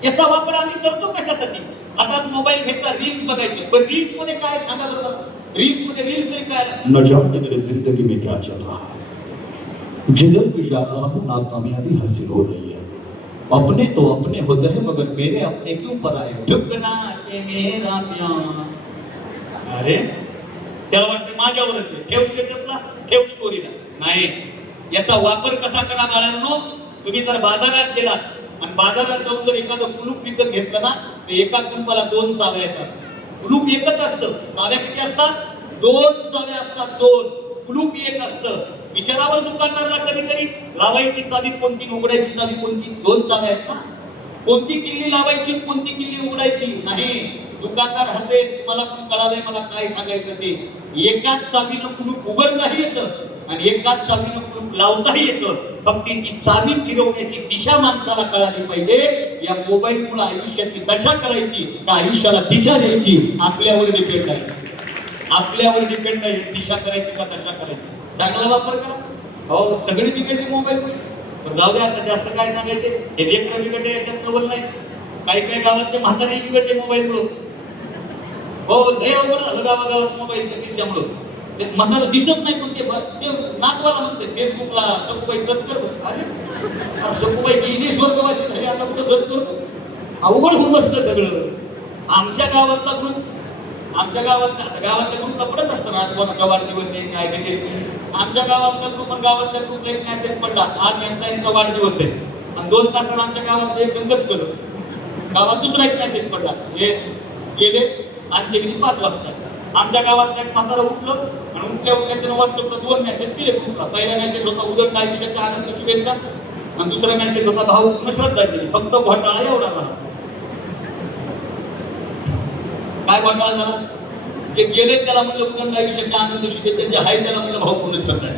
याचा वापर आम्ही करतो कशासाठी? आता मोबाईल घ्यायचा, रील्स बघायचे, पण रील्स मध्ये काय सांगा बरोबर? रील्स मध्ये रील्स तरी काय? न जाने मेरी जिंदगी में क्या चल रहा है, जिधर भी जा रहा हूँ नाकामयाबी हासिल हो रही है. अपने तो अपने होते हैं मगर मेरे अपने क्यों पर आए? ठुकना के मेरा प्यार. अरे त्याला वाटतं माझ्यावरच आहे. ठेव स्टेटसला, ठेव स्टोरीला. नाही, याचा वापर कसा करा बाळांनो? तुम्ही जर बाजारात गेलात आणि बाजारात जाऊन जर एखादं कुलूप विकत घेतलं ना, तर एका कुलपाला 2 चाव्या येतात. कुलूप एकच असतं, चाव्या किती असतात? 2 चाव्या असतात. 2 कुलूप एक असतं. विचारावर दुकानदाराला कधीतरी लावायची चावी कोणती, उघडायची चावी कोणती? 2 चाव्या आहेत ना. कोणती किल्ली लावायची, कोणती किल्ली उघडायची? नाही, दुकानदार हसेल, मला पण कळालंय मला काय सांगायचं ते. एकाच चावीनं कुलूप उघडताही येतं आणि एकाच चावीनं कुलूप लावताही येतं. फक्त ती चावी फिरवण्याची दिशा माणसाला कळाली पाहिजे. या मोबाईल मुळे आयुष्याची दशा करायची का आयुष्याला दिशा द्यायची आपल्यावर डिपेंड आहे. आपल्यावर डिपेंड आहे दिशा करायची का दशा करायची. चांगला वापर करा. हो सगळी बिघडली मोबाईल. जाऊ दे आता जास्त काय सांगायचे. हे लेकरं बिघडले याच्यात नवल नाही. काही काही गावातले म्हातारे बिघडले मोबाईल मुळे. हो लय अवघड झालं गावागावात मोबाईलच्या खिशामुळं. ते म्हातारा दिसत नाही पण ते नातवाला म्हणते फेसबुकला सकुबाई सर्च कर. अरे सकुबाई गेली स्वर्गवासी झाली आता कुठं सर्च करतो. अवघड होऊन बसलं सगळं. आमच्या गावातला ग्रुप गावातल्या ग्रुपला पडत असतं आज कोणाचा वाढदिवस आहे काय भेटेल. आमच्या गावातला ग्रुप आणि गावातल्या ग्रुपला एक मेसेज पडला आज यांचा वाढदिवस आहे आणि 2 तासाला आमच्या गावात एक जंगच केलं. गावात दुसरा एक मेसेज पडला हे गेले आणि ते 5 वाजता. आमच्या गावात एक म्हातारा उठलं आणि उठल्या त्यानं व्हॉट्सअपला 2 मेसेज केले ग्रुपला. पहिला मेसेज होता उदंड आयुष्याच्या आनंद शुभेच्छा आणि दुसरा मेसेज होता भाऊ श्रद्धा केली फक्त घोटाळा एवढा झाला. काय घोटाळा झाला. जे गेले त्याला म्हणलं उदंड आयुष्याच्या आनंद शुभेच्छा, जे आहे त्याला म्हणलं भाऊ पूर्ण श्रद्धा.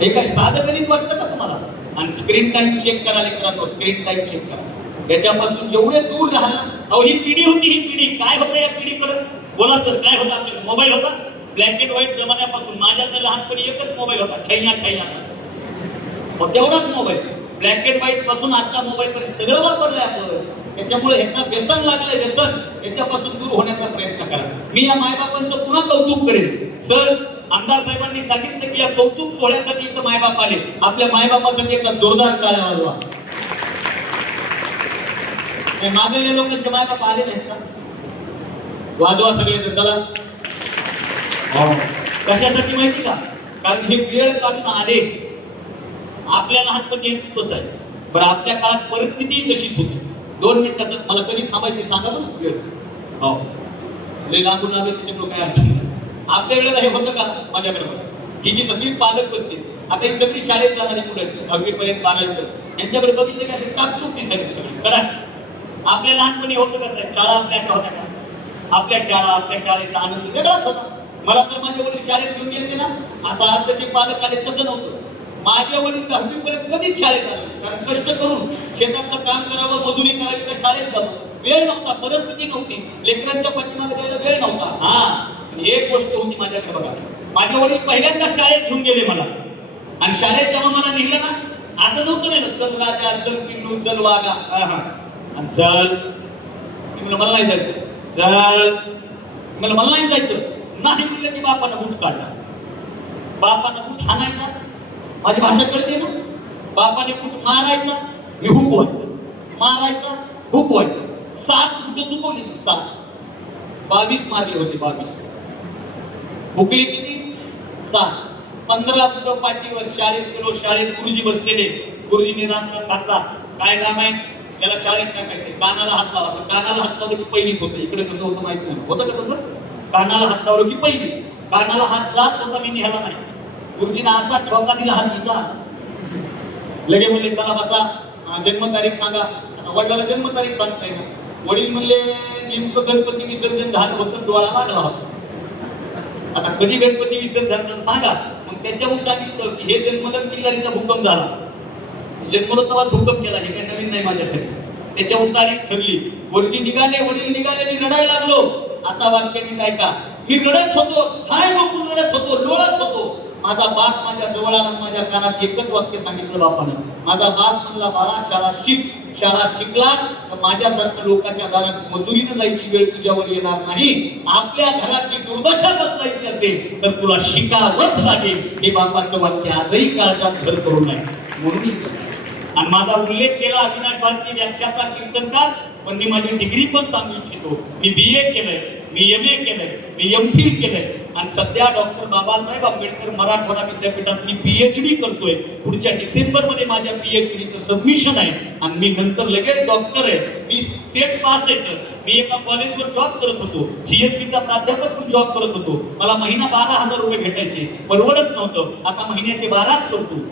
हे काय साधं गणित वाटतं का तुम्हाला. आणि स्क्रीन टाइम चेक करा लेकरांनो. स्क्रीन टाइम चेक करा. त्याच्यापासून जेवढे दूर राहिला. अहो ही पिढी होती. ही पिढी काय होतं या पिढीकडे बोला सर काय होतं. आपल्याला मोबाईल होता ब्लॅक अँड व्हाईट जमान्यापासून. माझ्या तर लहानपणी एकच मोबाईल होता छैयाचा. तेवढाच मोबाईल. ब्लॅक अँड व्हाईट पासून आता मोबाईल पर्यंत सगळं वापरलंय आपण. त्याच्यामुळे ह्याचा व्यसन लागलंय. व्यसन याच्यापासून दूर होण्याचा प्रयत्न करा. मी या मायबापांचं पुन्हा कौतुक करेन. सर आमदार साहेबांनी सांगितलं की या कौतुक सोहळ्यासाठी इथं मायबाप आले. आपल्या मायबापासाठी एकदा जोरदार टाळ्या वाजवा. मागल्या लोकांचे मायबाप आले नाहीत का. वाजवा सगळे चला. कशासाठी माहिती का. कारण हे वेळ काढून आले. आपल्या लहानपणी तसं आहे. बरं आपल्या काळात परिस्थिती तशीच होती. 2 मिनिटाचं मला कधी थांबायची सांगा बरं वेळ. हो लय लागून आले त्याच्यामुळे काय अडचण नाही. आपल्या वेळेला हे होतं का. माझ्याकडे ही जी सगळी पालक बसली आता ही सगळी शाळेत जाणारी मुलं 10वी पर्यंत 12वी पर्यंत यांच्याकडे बघितले की असे टाकतूक दिसायचे सगळे करा. आपल्या लहानपणी होतं कसं आहे. शाळा आपल्या अशा होत्या का. आपल्या शाळेचा आनंद वेगळाच होता. मला तर माझे वडील शाळेत घेऊन गेले ना असं आज जसे पालक आले तसं नव्हतं. माझ्या वडील 10वी पर्यंत कधीच शाळेत आले. कारण कष्ट करून शेतातलं काम करावं मजुरी करावी तर शाळेत जावं. वेळ नव्हता परिस्थिती नव्हती. लेकरांच्या पाठीमागे जायला वेळ नव्हता. हा एक गोष्ट होती माझ्याकडे बघा. माझे वडील पहिल्यांदा शाळेत घेऊन गेले मला आणि शाळेत जेव्हा मला निघलं ना असं नव्हतं नाही चल राजा चल पिल्लू चल वागा आणि चल मला नाही जायचं. चल मला नाही जायचं. नाही म्हणलं की बापानं बूट काढला. बापानं बूट हाणायचा. माझी भाषा कळते ना. बापाने बूट मारायचा मी हुकवायचं. मारायचा हुकवायचं. 7 बुटं चुकवली. 7 22 मारले होते. 22 हुकली किती 7. 15 बुटं पाठीवर. शाळेत गेलो. शाळेत गुरुजी बसलेले. गुरुजीने रामराम घातला. काय काम आहे त्याला शाळेत टाकायचे. कानाला हात लावा. असं कानाला हात लावलं की पहिलीत होतं. इकडे कसं होतं माहित नाही. होतं का तसं. कानाला हात लावलं की पहिली. कानाला हात जात होता मी निघाला नाही. गुरुजीने असा ठोका दिला हात दिला. लगे म्हणले चला बसा जन्मतारीख सांगा. वडिलाला जन्मतारीख सांगताय ना. वडील म्हणले नेमकं गणपती विसर्जन झालं होतं डोळा लागला होता. आता कधी गणपती विसर्जन झालं सांगा. मग त्याच्याहून सांगितलं की हे जन्मदन किल्लारीचा भूकंप झाला. जन्मोत्सवात भूकंप केला. हे काही नवीन नाही माझ्यासाठी. त्याच्याहून तारीख ठरली. गुरुजी निघाले. वडील निघाले. मी रडायला लागलो. आता वाक्याने काय का मी रडत होतो. हाय बघून रडत होतो. लोळत होतो. माझा बाप माझ्या जवळ आला. माझ्या कानात एकच वाक्य सांगितलं बापाने. माझा बाप म्हणला बाळा शाळा शिक. शाळा शिकलास तर माझ्यासारख्या लोकांच्या दारात मजुरीनं जायची वेळ तुझ्यावर येणार नाही. आपल्या घराची दुर्दशा बदलायची असेल तर तुला शिकावंच लागेल. हे बापाचं वाक्य आजही काळजात घर करू नये म्हणून. आणि माझा उल्लेख केला अविनाश भारती व्याख्याता कीर्तनकार. पण मी माझी डिग्री पण सांगू इच्छितो. मी BA केलंय. मी MA केलंय. मी MPhil केलंय. आणि सध्या डॉक्टर बाबासाहेब आंबेडकर मराठवाडा विद्यापीठात मी PhD करतोय. पुढच्या डिसेंबरमध्ये माझ्या PhDचं सबमिशन आहे. आणि मी नंतर लगेच डॉक्टर आहे. मी सेट पास आहे सर. मी एका कॉलेजवर जॉब करत होतो. CSBचा प्राध्यापक पण जॉब करत होतो. मला महिना 12,000 रुपये भेटायचे. परवडत नव्हतं. आता महिन्याचे 12च करतो.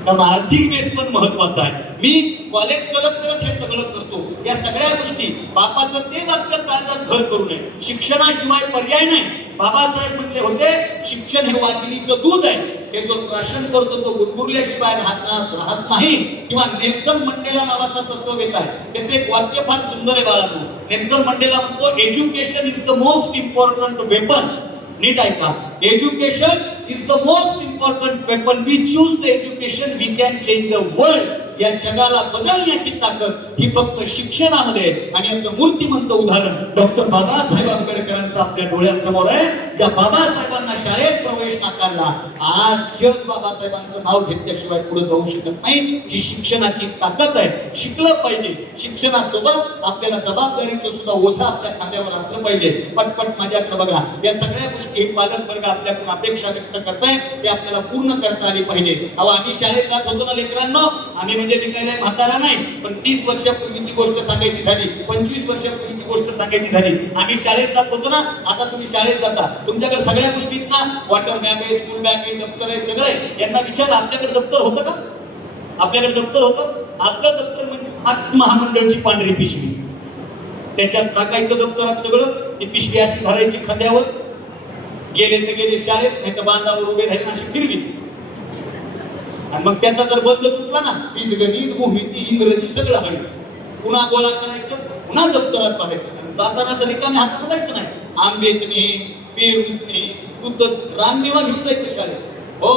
कारण आर्थिक बेस पण महत्वाचा आहे. मी कॉलेज करत करत हे सगळं करतो. या सगळ्या गोष्टी बापाचं ते वाक्य काळजात घर करू नये. शिक्षणाशिवाय पर्याय नाही. बाबासाहेब म्हणले होते, शिक्षण हे वाघिणीचं दूध आहे, हे जो प्राशन करतो तो गुरगुरल्याशिवाय राहत नाही. किंवा नेल्सन मंडेला नावाचा तत्ववेत्ता आहे, त्याचे एक वाक्य फार सुंदर आहे बाळांनो. नेल्सन मंडेला म्हणतो, education is the most important weapon. नीट ऐका, education is the most important weapon. We choose the education, we can change the world. या जगाला बदलण्याची ताकद ही फक्त शिक्षणामध्ये. आणि याचं मूर्तिमंत उदाहरण डॉक्टर बाबासाहेब आंबेडकरांचं आपल्या डोळ्यासमोर आहे. ज्या बाबासाहेबांना शाळेत प्रवेश नाकारला, आज जग बाबासाहेबांचं नाव घेतल्याशिवाय पुढे जाऊ शकत नाही. जी शिक्षणाची ताकद आहे, शिकलं पाहिजे. शिक्षणासोबत आपल्याला जबाबदारीचं सुद्धा ओझं आपल्या खांद्यावर असलं पाहिजे. पटपट माझ्याकडे बघा, या सगळ्या गोष्टी पालक वर्ग आपल्याकडून अपेक्षा व्यक्त करताय, ते आपल्याला पूर्ण करता आली पाहिजे. अहो, आम्ही शाळेत जात होतो ना लेकरांनो, आम्ही म्हणजे निघायला म्हातारा नाही, पण 30 वर्षापूर्वीची गोष्ट सांगायची झाली, 25 वर्षापूर्वीची गोष्ट सांगायची झाली. आम्ही शाळेत जात होतो ना, आता तुम्ही शाळेत जाता, तुमच्याकडे सगळ्या गोष्टीत ना, वॉटर बॅग आहे, स्कूल बॅग आहे, दप्तर आहे, सगळं आहे. यांना विचार, आपल्याकडे दप्तर होतं का? आपल्याकडे दप्तर होतं? आपलं दप्तर म्हणजे हात महामंडळची पांढरी पिशवी, त्याच्यात टाकायचं दप्तरात सगळं. ती पिशवी अशी धरायची खांद्यावर, गेले तर गेले शाळेत, नाही तर बांधावर उभे राहील अशी फिरवी. आणि मग त्याचा जर बदल तुटला ना, वीज गणित, भूमिती, इंग्रजी सगळं आहे, पुन्हा गोळा करायचं, पुन्हा दप्तरात पाहायचं. जाताना असं रिकामी हातात जायचं नाही. आंबेच नाही, पेरूच नाही, दूधच, रानमेवा घेऊन जायचं शाळेत. हो,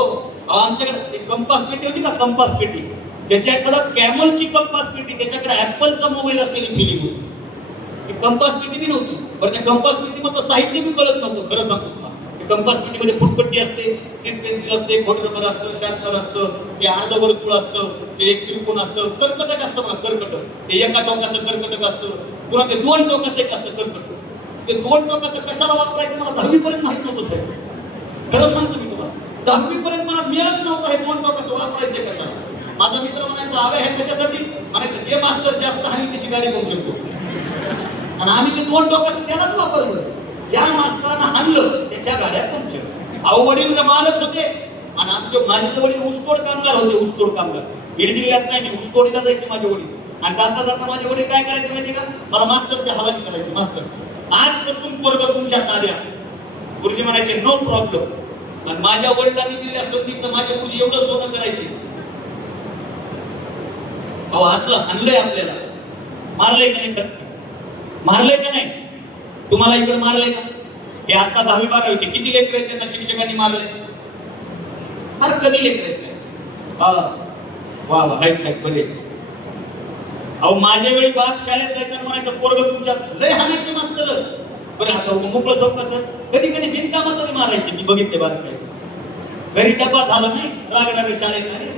आमच्याकडे कंपास पेटी होती का, कंपास पेटी, त्याच्याकडं कॅमलची कंपास पेटी, त्याच्याकडे ऍपलचा मोबाईल असलेली फिलिंग होती. कंपास पेटी बी नव्हती. बरं, त्या कंपास पेटीमधलं साहित्य बी कळत नव्हतं, खरं सांगतो. कंपास पेटीमध्ये फुटपट्टी असते, सीस पेन्सिल असते, खोड रबर असतं, शार्पनर असतं, ते अर्धवर्तुळ असतं, ते एक त्रिकोण असतं, कर्कटक असतं बघा, कर्कटक. ते एका टोकाचं कर्कटक असतं, पुन्हा ते 2 टोकाचं एक असतं कर्कटक. ते 2 टोकाचं कशाला वापरायचं मला 10वी पर्यंत माहित नव्हतं साहेब, खरं सांगतो मी तुम्हाला. 10वी पर्यंत मला मिळत नव्हतं हे 2 टोकाचं वापरायचं कशाला. माझा मित्र म्हणायचा, हवे हे कशासाठी? म्हणायचं, जे मास्तर जास्त हानी त्याची गाडी घेऊ शकतो. आणि आम्ही ते 2 टोकाचं त्यालाच वापरलं. ज्या मास्तरांना हाणलं त्याच्या गाड्या पंक्चर. अहो, वडील मालक होते, आणि माझे वडील ऊसतोड कामगार होते. ऊसतोड कामगार बीड जिल्ह्यात नाही, मी ऊसतोडीला जायचे माझे वडील. आणि जाता जाता माझे वडील काय करायचे माहिती का, मला मास्तरच्या हवाली करायचे. मास्तर, आजपासून पोरग तुमच्या ताब्यात. गुरुजी म्हणायचे, नो प्रॉब्लेम. आणि माझ्या वडिलांनी दिलेल्या संधीचं माझे गुरुजी एवढं सोनं करायचे. अहो, असलं आणलंय आपल्याला. मारलंय का नाही? मारलंय का नाही? तुम्हाला इकडे मारलंय का? हे आता 10वी 12वीचे किती लेकर आहेत त्यांना शिक्षकांनी मारले? फार कमी लेकर आहेत. वा वा, हाईट बरे. अहो, माझ्या वेळी बाप शाळेत जायचं म्हणायचं, पोरग तुमच्या लय हाणायचे मास्तर. बरं, आता मोकळं सोपं सर, कधी कधी बिनकामाचं मारायचे, मी बघितले बार काय. घरी डबा झाला नाही, रागडावे शाळेत नाही,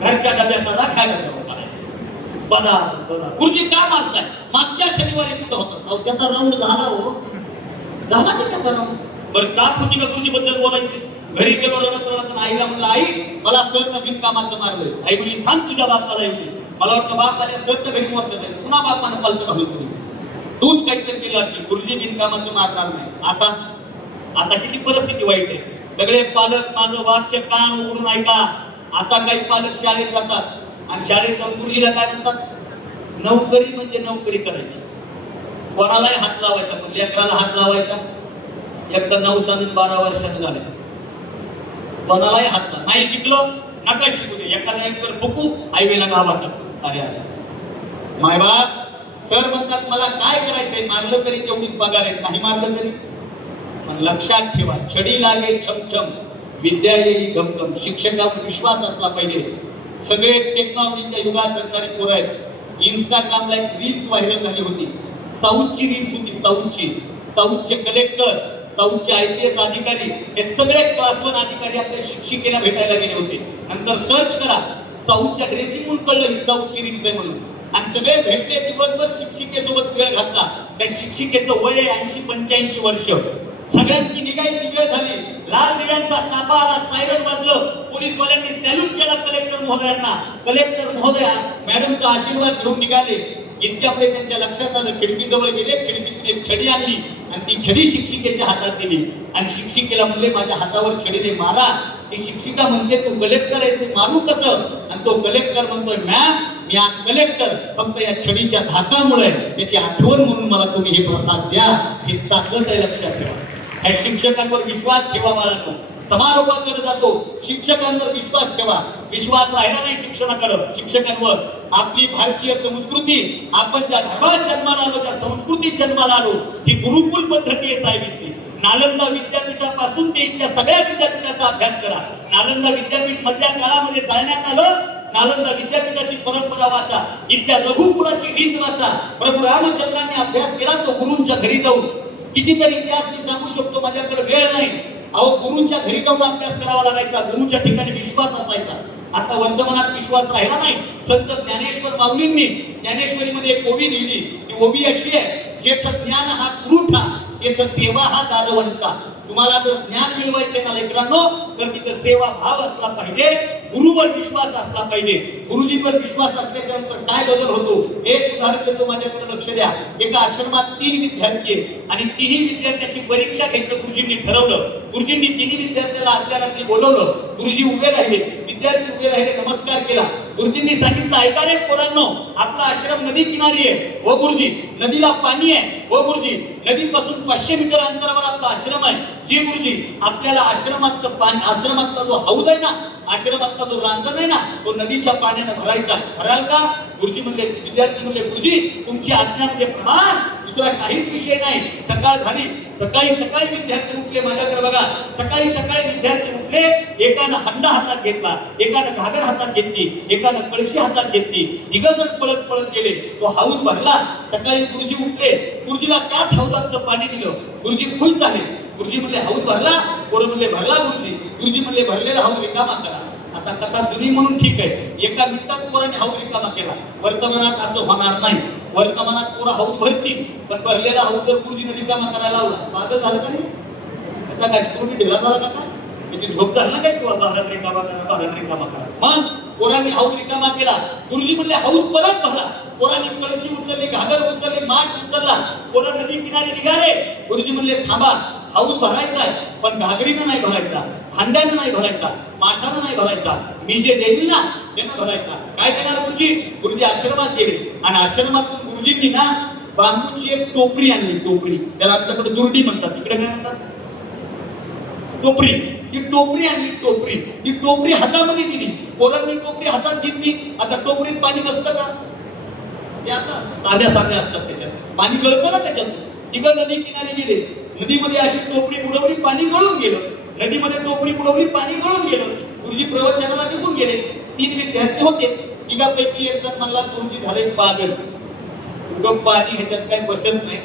घरच्या डब्याचा राग काय डब्यावर बदा बदा. गुरुजी का मारताय? मागच्या शनिवारी कुठं होता? त्याचा राऊंड झाला. हो, झाला की त्याचा राऊंड. बरं, का होती का गुरुजी बद्दल बोलायचे? घरी गेलो रडत रडत, आईला म्हणलं, आई मला सर नवीन कामाचं मारलंय. आई म्हणली, थांब तुझ्या बापाला येते. मला वाटतं बाप आल्या सरच्या घरी मोर्चा जाईल, पुन्हा बापानं पालतं घालून तूच काहीतरी केलं असेल. गुरुजी बिनकामाचं मारणार नाही. आता किती परिस्थिती वाईट आहे. सगळे पालक माझं वाक्य कान उघडून ऐका. आता काही पालक शाळेत जातात आणि शाळेत जाऊन गुरुजीला काय म्हणतात, नोकरी म्हणजे नोकरी करायची. कोणालाही हात लावायचा, पण लेकराला हात लावायचा. एकदा 9 साल 12 वर्षाचं झाले, कोणालाही हात नाही शिकलो, नका शिकू दे. एखाद्या एकवर फुकू, हायवेला गावा टाकतो. अरे अरे माय बाप, सर म्हणतात मला काय करायचंय, मारलं तरी तेवढीच पगार आहे, नाही मारलं तरी. पण लक्षात ठेवा, छडी लागे छमछम, विद्या येई घमघम. शिक्षकावर विश्वास असला पाहिजे. सगळे टेक्नॉलॉजीच्या युगात जगणारी पोरं आहेत. इंस्टाग्रामला एक रील्स व्हायरल झाली होती. साऊथची रील्स होती. साऊथचे कलेक्टर, साऊथचे IPS अधिकारी, हे सगळे क्लास 1 अधिकारी आपल्या शिक्षिकेला भेटायला गेले होते. नंतर सर्च करा, साऊथच्या ड्रेसिंग म्हणून कळलं ही साऊथची रील्स आहे म्हणून. आणि सगळे भेटले, दिवसभर शिक्षिकेसोबत वेळ घातला. त्या शिक्षिकेचं वय 80-85 वर्ष. सगळ्यांची निघायची वेळ झाली. लाल दिव्यांचा ताबा आला, सायरन वाजलं. पोलीसवाल्यांनी सॅल्यूट केला कलेक्टर महोदयांना. कलेक्टर महोदया मॅडमचा आशीर्वाद घेऊन निघाले. इतक्यापुढे त्यांच्या लक्षात आलं, खिडकीजवळ गेले, खिडकीतून एक छडी आणली आणि ती छडी शिक्षिकेच्या हातात दिली. आणि शिक्षिकेला म्हणले, माझ्या हातावर छडीने मारा. ती शिक्षिका म्हणते तू कलेक्टर आहेस, मी मारू कसं? आणि तो कलेक्टर म्हणतोय मॅम मी आज कलेक्टर, फक्त या छडीच्या धाकामुळे त्याची आठवण म्हणून मला तुम्ही हे प्रसाद द्या. ही ताकद आहे, लक्षात ठेवा. या शिक्षकांवर विश्वास ठेवा बाळांनो. समारोपाकडे जातो, शिक्षकांवर विश्वास ठेवा. विश्वास राहिला नाही शिक्षणाकडे, शिक्षकांवर, आपली भारतीय संस्कृती, आपण ज्या धर्मात जन्माला आलो, ज्या संस्कृतीत जन्माला आलो, ही गुरुकुल पद्धती आहे साहेब. इथली नालंदा विद्यापीठापासून ते इथल्या सगळ्या विद्यापीठाचा अभ्यास करा. नालंदा विद्यापीठ मधल्या काळामध्ये चालण्यात आलं. नालंदा विद्यापीठाची परंपरा वाचा, इथल्या रघुकुलाची रीत वाचा. प्रभू रामचंद्रांनी अभ्यास केला तो गुरूंच्या घरी जाऊन. कितीतरी इतिहास मी सांगू शकतो, माझ्याकडे वेळ नाही. अहो गुरूंच्या घरी जाऊन अभ्यास करावा लागायचा, गुरूच्या ठिकाणी विश्वास असायचा. आता वर्तमानात विश्वास राहिला नाही. संत ज्ञानेश्वर माऊलींनी ज्ञानेश्वरीमध्ये एक ओवी लिहिली. ती ओवी अशी आहे, जेथं ज्ञान हा पुरुठा तेथं सेवा हा दारवंता. तुम्हाला जर ज्ञान मिळवायचे ना लेकरांनो, तर तिथं सेवा भाव असला पाहिजे, गुरुवर विश्वास असला पाहिजे. गुरुजींवर विश्वास असल्याच्या नंतर काय बदल होतो? एक उदाहरण देतो, माझ्याकडे लक्ष द्या. एका आश्रमात 3 विद्यार्थी आहेत आणि तिन्ही विद्यार्थ्यांची परीक्षा घ्यायचं गुरुजींनी ठरवलं. गुरुजींनी तिन्ही विद्यार्थ्याला आदल्या रात्री बोलवलं. गुरुजी उभे राहिले, विद्यार्थी उभे राहिले, नमस्कार केला. गुरुजींनी सांगितलं, ऐका रे पोरांनो, आपला आश्रम नदी किनारी आहे. हो गुरुजी. नदीला पाणी आहे. हो गुरुजी. नदीपासून 500 मीटर अंतरावर आपला आश्रम आहे. जी गुरुजी. आपल्याला आश्रमात पाणी, आश्रमातला जो हौद आहे ना, आश्रमातला जो रांजण आहे ना, तो नदीच्या पाण्याने भरायचा. भराल का? गुरुजी म्हणले. विद्यार्थी म्हणले, गुरुजी तुमची आज्ञा म्हणजे प्रमाण, दुसरा काहीच विषय नाही. सकाळ झाली. सकाळी सकाळी विद्यार्थी उठले. माझ्याकडे बघा, सकाळी सकाळी विद्यार्थी उठले. एकानं हंडा हातात घेतला, एकानं घागर हातात घेतली, एकानं कळशी हातात घेतली. तिघजण पळत पळत गेले. तो हौद भरला. सकाळी गुरुजी उठले, गुरुजीला त्याच हौदातलं पाणी दिलं. गुरुजी खुश झाले. गुरुजी म्हणले, हौद भरला? पोरं म्हणले, भरला गुरुजी. गुरुजी म्हणले, भरलेला हौद रिकामा करा. आता कथा जुनी म्हणून ठीक आहे, एका मिनिटात पोराने हौद रिकामा केला. वर्तमानात असं होणार नाही. वर्तमानात पोरं हौद भरतील, पण भरलेला हौद जर गुरुजीने रिकामा करायला लावला, पागल झालं का नाही? त्याचा काय स्कूटी ढिला झाला का काय? त्याची झोप झाली ना काय? किंवा भारत रिकामा करा, भारत रिकामा करा. मग पोरांनी हौद रिकामा केला. गुरुजी म्हणले, हौद परत भरा. पोरांनी कळशी उचलली, घागर उचलली, माठ उचलला. पोरं नदी किनारी निघाले. गुरुजी म्हणले, थांबा, हौद भरायचा आहे, पण घागरीनं नाही भरायचा, हांड्यानं नाही भरायचा, माठानं नाही भरायचा, मी जे देईल ना त्यानं भरायचा. काय देणार गुरुजी? गुरुजी आश्रमात गेले आणि आश्रमातून गुरुजींनी ना बांबूची एक टोपरी आणली. टोपरी, त्याला आमच्याकडे दुर्डी म्हणतात, तिकडे काय म्हणतात? टोपरी. ती टोपरी आणली. टोपरी, ती टोपरी हातामध्ये दिली. पोरांनी टोपरी हातात घेतली. आता टोपरीत पाणी बसतं का? ते असं साध्या साध्या असतात, त्याच्यात पाणी गळतं ना. त्याच्यात तिकडे नदी किनारी गेले. नदीमध्ये अशी टोपरी बुडवली, पाणी गळून गेलं. नदीमध्ये टोपरी बुडवली, पाणी गळून गेलं. गुरुजी प्रवचनाला निघून गेले. 3 विद्यार्थी होते. तिघापैकी एक जण म्हणला, गुरुजी झाले पागल, उगम पाणी ह्याच्यात काही बसत नाही,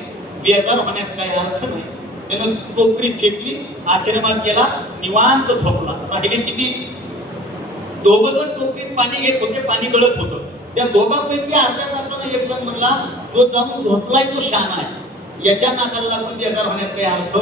बेजार होण्यात काही अर्थ नाही. त्यानं टोपरी फेकली, आश्रमात गेला, निवांत झोपला. राहिले किती? 2 जण टोपरीत पाणी घेत होते, पाणी गळत होतं. त्या दोघांपैकी अर्ध्या तासाला एक जण म्हणला, जो जाऊन झोपलाय तो शाना आहे, याच्या नादाला लागून बेजार होण्यात काही अर्थ.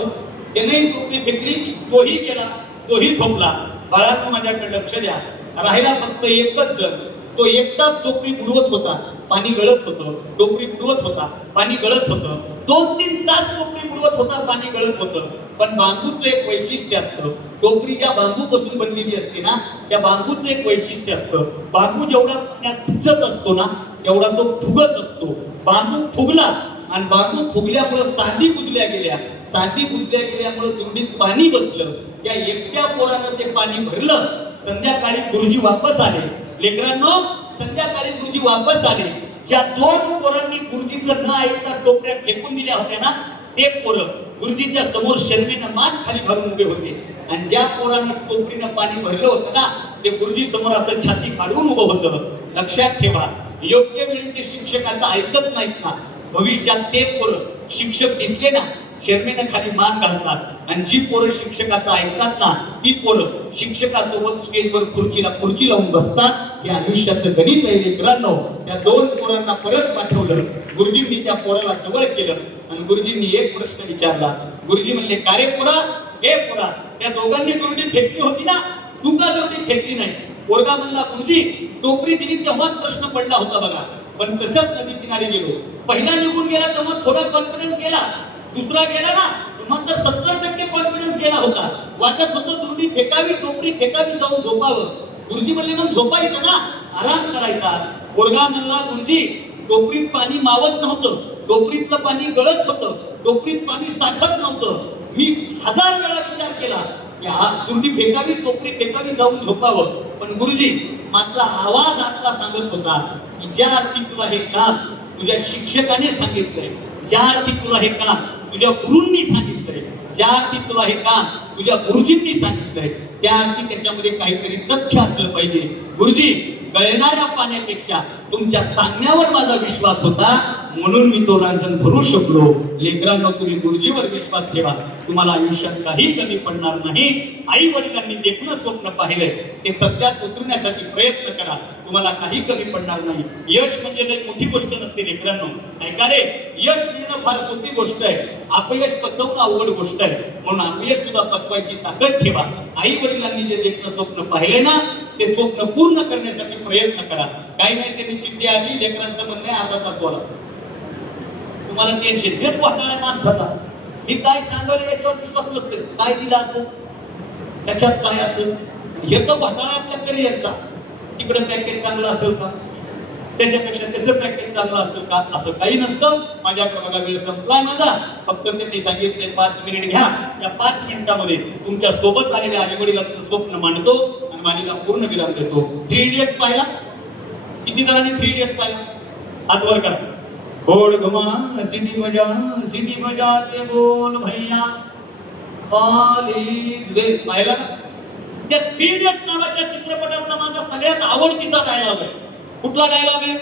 त्यानेही टोपरी फेकली, तोही गेला, तोही झोपला. बाळांनो माझ्याकडे लक्ष द्या. राहिला फक्त एकच जण. तो एकटाच टोपरी बुडवत होता, पाणी गळत होतं. टोपरी बुडवत होता, पाणी गळत होतं. 2-3 तास टोपरी बुडवत होता, पाणी गळत होतं. पण बांबूचं एक वैशिष्ट्य असतं. टोपरी ज्या बांबूपासून बनलेली असते ना, त्या बांबूचं एक वैशिष्ट्य असतं. बांबू जेवढा पाण्यात फुगत असतो ना, तेवढा तो फुगत असतो. बांबू फुगला आणि बांबू फुगल्यामुळे सांदी बुजल्या गेल्या. सांदी बुजल्या गेल्यामुळे दुर्डीत पाणी बसलं. त्या एकट्या पोरानं ते पाणी भरलं. संध्याकाळी गुरुजी वापस आले. लेकरांनो, संध्याकाळी गुरुजी वापस आले. ज्या 2 पोरांनी गुरुजीचं न ऐकता टोपऱ्या फेकून दिल्या होत्या ना, ते पोरं गुरुजीच्या समोर शर्मेनं मान खाली घालून उभे होते. आणि ज्या पोरानं टोपरीनं पाणी भरलं होतं ना, ते गुरुजी समोर असं छाती फाडून उभं होतं. लक्षात ठेवा, योग्य वेळी ते शिक्षकाचं ऐकत नाहीत ना, भविष्यात ते पोरं शिक्षक दिसले ना, शर्मेनं खाली मान घालतात. आणि जी पोरं शिक्षकाचं ऐकतात ना, ती पोरं शिक्षकासोबत स्टेजवर खुर्ची लावून बसतात. हे आयुष्याचं गणित आहे लेकरांनो. त्या 2 पोरांना परत पाठवलं. गुरुजींनी त्या पोराला जवळ केलं आणि गुरुजींनी एक प्रश्न विचारला. गुरुजी म्हणले, का रे पोरा, हे पोरा, त्या दोघांनी दुर्डी फेकली होती ना, तू का दुर्डी फेकली नाही? पोरगा म्हणला, गुरुजी टोपरी दिली तेव्हाच प्रश्न पडला होता बघा, पण तसंच नदी किनारी गेलो. पहिला निघून गेला तेव्हा थोडा कॉन्फिडन्स गेला, दुसरा गेला ना मात्र 70% कॉन्फिडन्स गेला होता. वाटत होतं दुर्डी फेकावी, टोकरी फेकावी, जाऊन झोपावं. गुरुजी म्हणले मग झोपायचं ना, आराम करायचा. पोरगा म्हणला गुरुजी टोकरीत पाणी मावत नव्हतं, टोकरीतलं पाणी गळत होतं, टोकरीत पाणी साठत नव्हतं. मी 1000 वेळा विचार केला की हा दुर्डी फेकावी, टोकरी फेकावी, जाऊन झोपावं. पण गुरुजी मात्र आवाज आतला सांगत होता की ज्या अर्थी तुला हे काम तुझ्या शिक्षकाने सांगितलंय, ज्या अर्थी तुला हे काम तुझ्या गुरूंनी सांगितलंय, ज्या अर्थी तुला हे काम तुझ्या गुरुजींनी सांगितलंय, त्या अर्थी त्याच्यामध्ये काहीतरी तथ्य असलं पाहिजे. गुरुजी गळणाऱ्या पाण्यापेक्षा तुमच्या सांगण्यावर माझा विश्वास होता, म्हणून मी तो रांजण भरू शकलो. लेकरांनो, तुम्ही गुरुजीवर विश्वास ठेवा, तुम्हाला आयुष्यात काही कमी पडणार नाही. आई वडिलांनी देखणं स्वप्न पाहिलंय ते सत्यात उतरण्यासाठी प्रयत्न करा, तुम्हाला काही कमी पडणार नाही. यश म्हणजे लई मोठी गोष्ट नसते लेकरांनो. ऐका रे, यश मिळणं फार सोपी गोष्ट आहे, अपयश पचवणं अवघड गोष्ट आहे. म्हणून अपयश सुद्धा पचवायची ताकद ठेवा. आई वडिलांनी जे देखणं स्वप्न पाहिले ना, ते स्वप्न पूर्ण करण्यासाठी प्रयत्न करा. काही नाही, त्यांनी चिठ्ठी आली, लेकरांचं म्हणणं आहे अर्धा तास बोला, तुम्हाला टेन्शन घेत वाटणाऱ्या माणसाचा मी काय सांगायला याच्यावर विश्वास नसते. काय दिलं असं, त्याच्यात काय असेल, हे तर घोटाळा आपल्या करिअरचा. तिकडे पॅकेज चांगलं असेल का, त्याच्यापेक्षा त्याचं पॅकेज चांगलं असेल का, असं काही नसतं. माझ्याकडे बघा वेळ संपलाय माझा, फक्त त्यांनी सांगितले 5 मिनिट घ्या. या 5 मिनिटामध्ये तुमच्या सोबत आलेल्या आई वडिलांचं स्वप्न मांडतो आणि मालिका पूर्ण विराम देतो. 3 इडियट्स पाहिला? किती जणांनी 3 इडियट्स पाहिला? हात वर करा. घोड घुमा सिटी बजा ते बोल भैया ऑल इज वेल. पाहिला ना? त्या 3 इडियट्स नावाच्या चित्रपटातला माझा सगळ्यात आवडतीचा डायलॉग आहे. कुठला डायलॉग आहे?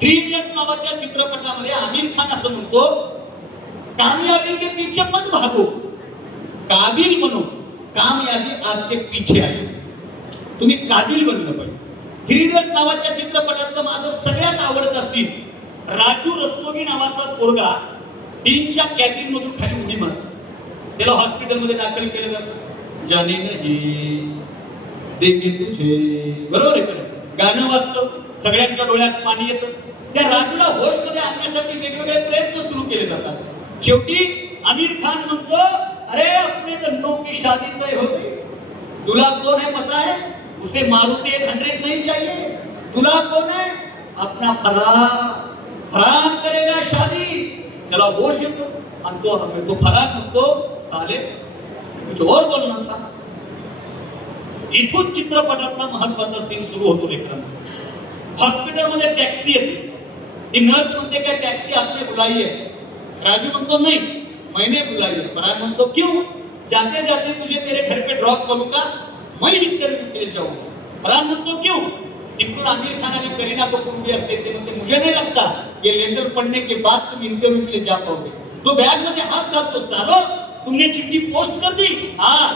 3 इडियट्स नावाच्या चित्रपटामध्ये आमिर खान असं म्हणतो, कामयाबी के पीछे मत भागो, काबिल बनो, कामयाबी आपके पीछे आहे. तुम्ही काबिल बनलं पाहिजे. 3 इडियट्स नावाच्या चित्रपटातलं माझं सगळ्यात आवडतं सीन, राजू रस्तोगी नावाचा पोरगा डीनच्या कॅबिन मधून खाली उडी मारतो. त्याला हॉस्पिटलमध्ये दाखल केलं जातं. जाने नहीं देखे तुझे, बरोबर आहे का? गाणं वाजतं, सगळ्यांच्या डोळ्यात पाणी येतं. त्या राजूला होश मध्ये आणण्यासाठी वेगवेगळे प्रयत्न सुरू केले जातात. शेवटी आमिर खान म्हणतो, अरे अपने धन्नो की शादी तय हो गई, तुला कौन है पता है, उसे मारुति 800 नहीं चाहिए, तुला कौन है, अपना फरहान करेगा शादी. त्याला होश येतो आणि तो फरहान म्हणतो, साले कुछ और बोलना था. इथून चित्रपटातला महत्वाचा सीन सुरू होतो. लेकरांना हॉस्पिटलमध्ये टॅक्सी येते, ती नर्स म्हणते काय टॅक्सी आपने बुलाई है. राजू म्हणतो नहीं मैंने बुलाई है. फरहान म्हणतो क्यों, जाते जाते तुझे तेरे घर पे ड्रॉप करूं का, मैं इंटरव्यू के लिए जाऊंगा. फरहान म्हणतो क्यों. इतना आमिर खान आणि करीना कपूर भी असते थे, म्हणते मुझे नहीं लगता ये लेजर पढ़ने के बाद तुम इंटरव्यू के लिए जा पाओगे. तो बैग में हाथ डालतो, सालो तुमने चिट्ठी पोस्ट कर दी. हाँ,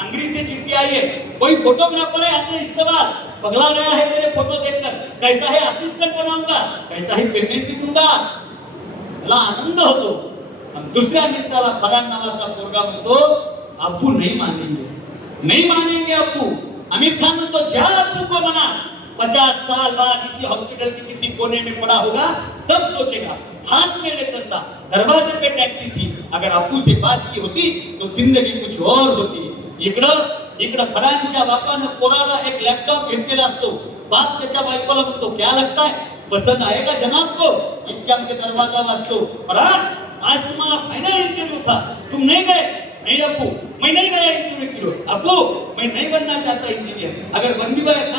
अंग्रेजी से चिट्ठी आई है, कोई फोटोग्राफर है हमने इस्तेमाल, पगला गया है तेरे फोटो देखकर, कहता है असिस्टेंट बनाऊंगा, कहता है पेमेंट भी दूंगा. मला आनंद होतो. दुसऱ्या मिनिटाला फरहान नावाचा पोरगा म्हणतो, अब्बू नहीं मानेंगे अब्बू. आमिर खान म्हणतो, जा अब्बू को मना, 50 साल बाद इसी हॉस्पिटल के किसी कोने में पड़ा होगा, तब सोचेगा. हाथ में लेकर था, दरवाजे पे टैक्सी थी, अगर अब्बू से बात की होती तो जिंदगी कुछ और होती. इकडं फरहानच्या बापानं पोराला एक लॅपटॉप घेतलेला असतो. बाप त्याच्या बायकोला म्हणतो, क्या लगता है पसंद आएगा जनाब को. इतक्यामध्ये दरवाजा वाजतो. फरहान, आज तुम्हारा फाइनल इंटरव्यू था, तुम नहीं गए. नहीं अब्बू, मैं नहीं गया इंटरव्यू के लिए. अब्बू, मैं नहीं बनना चाहता इंजीनियर, अगर बन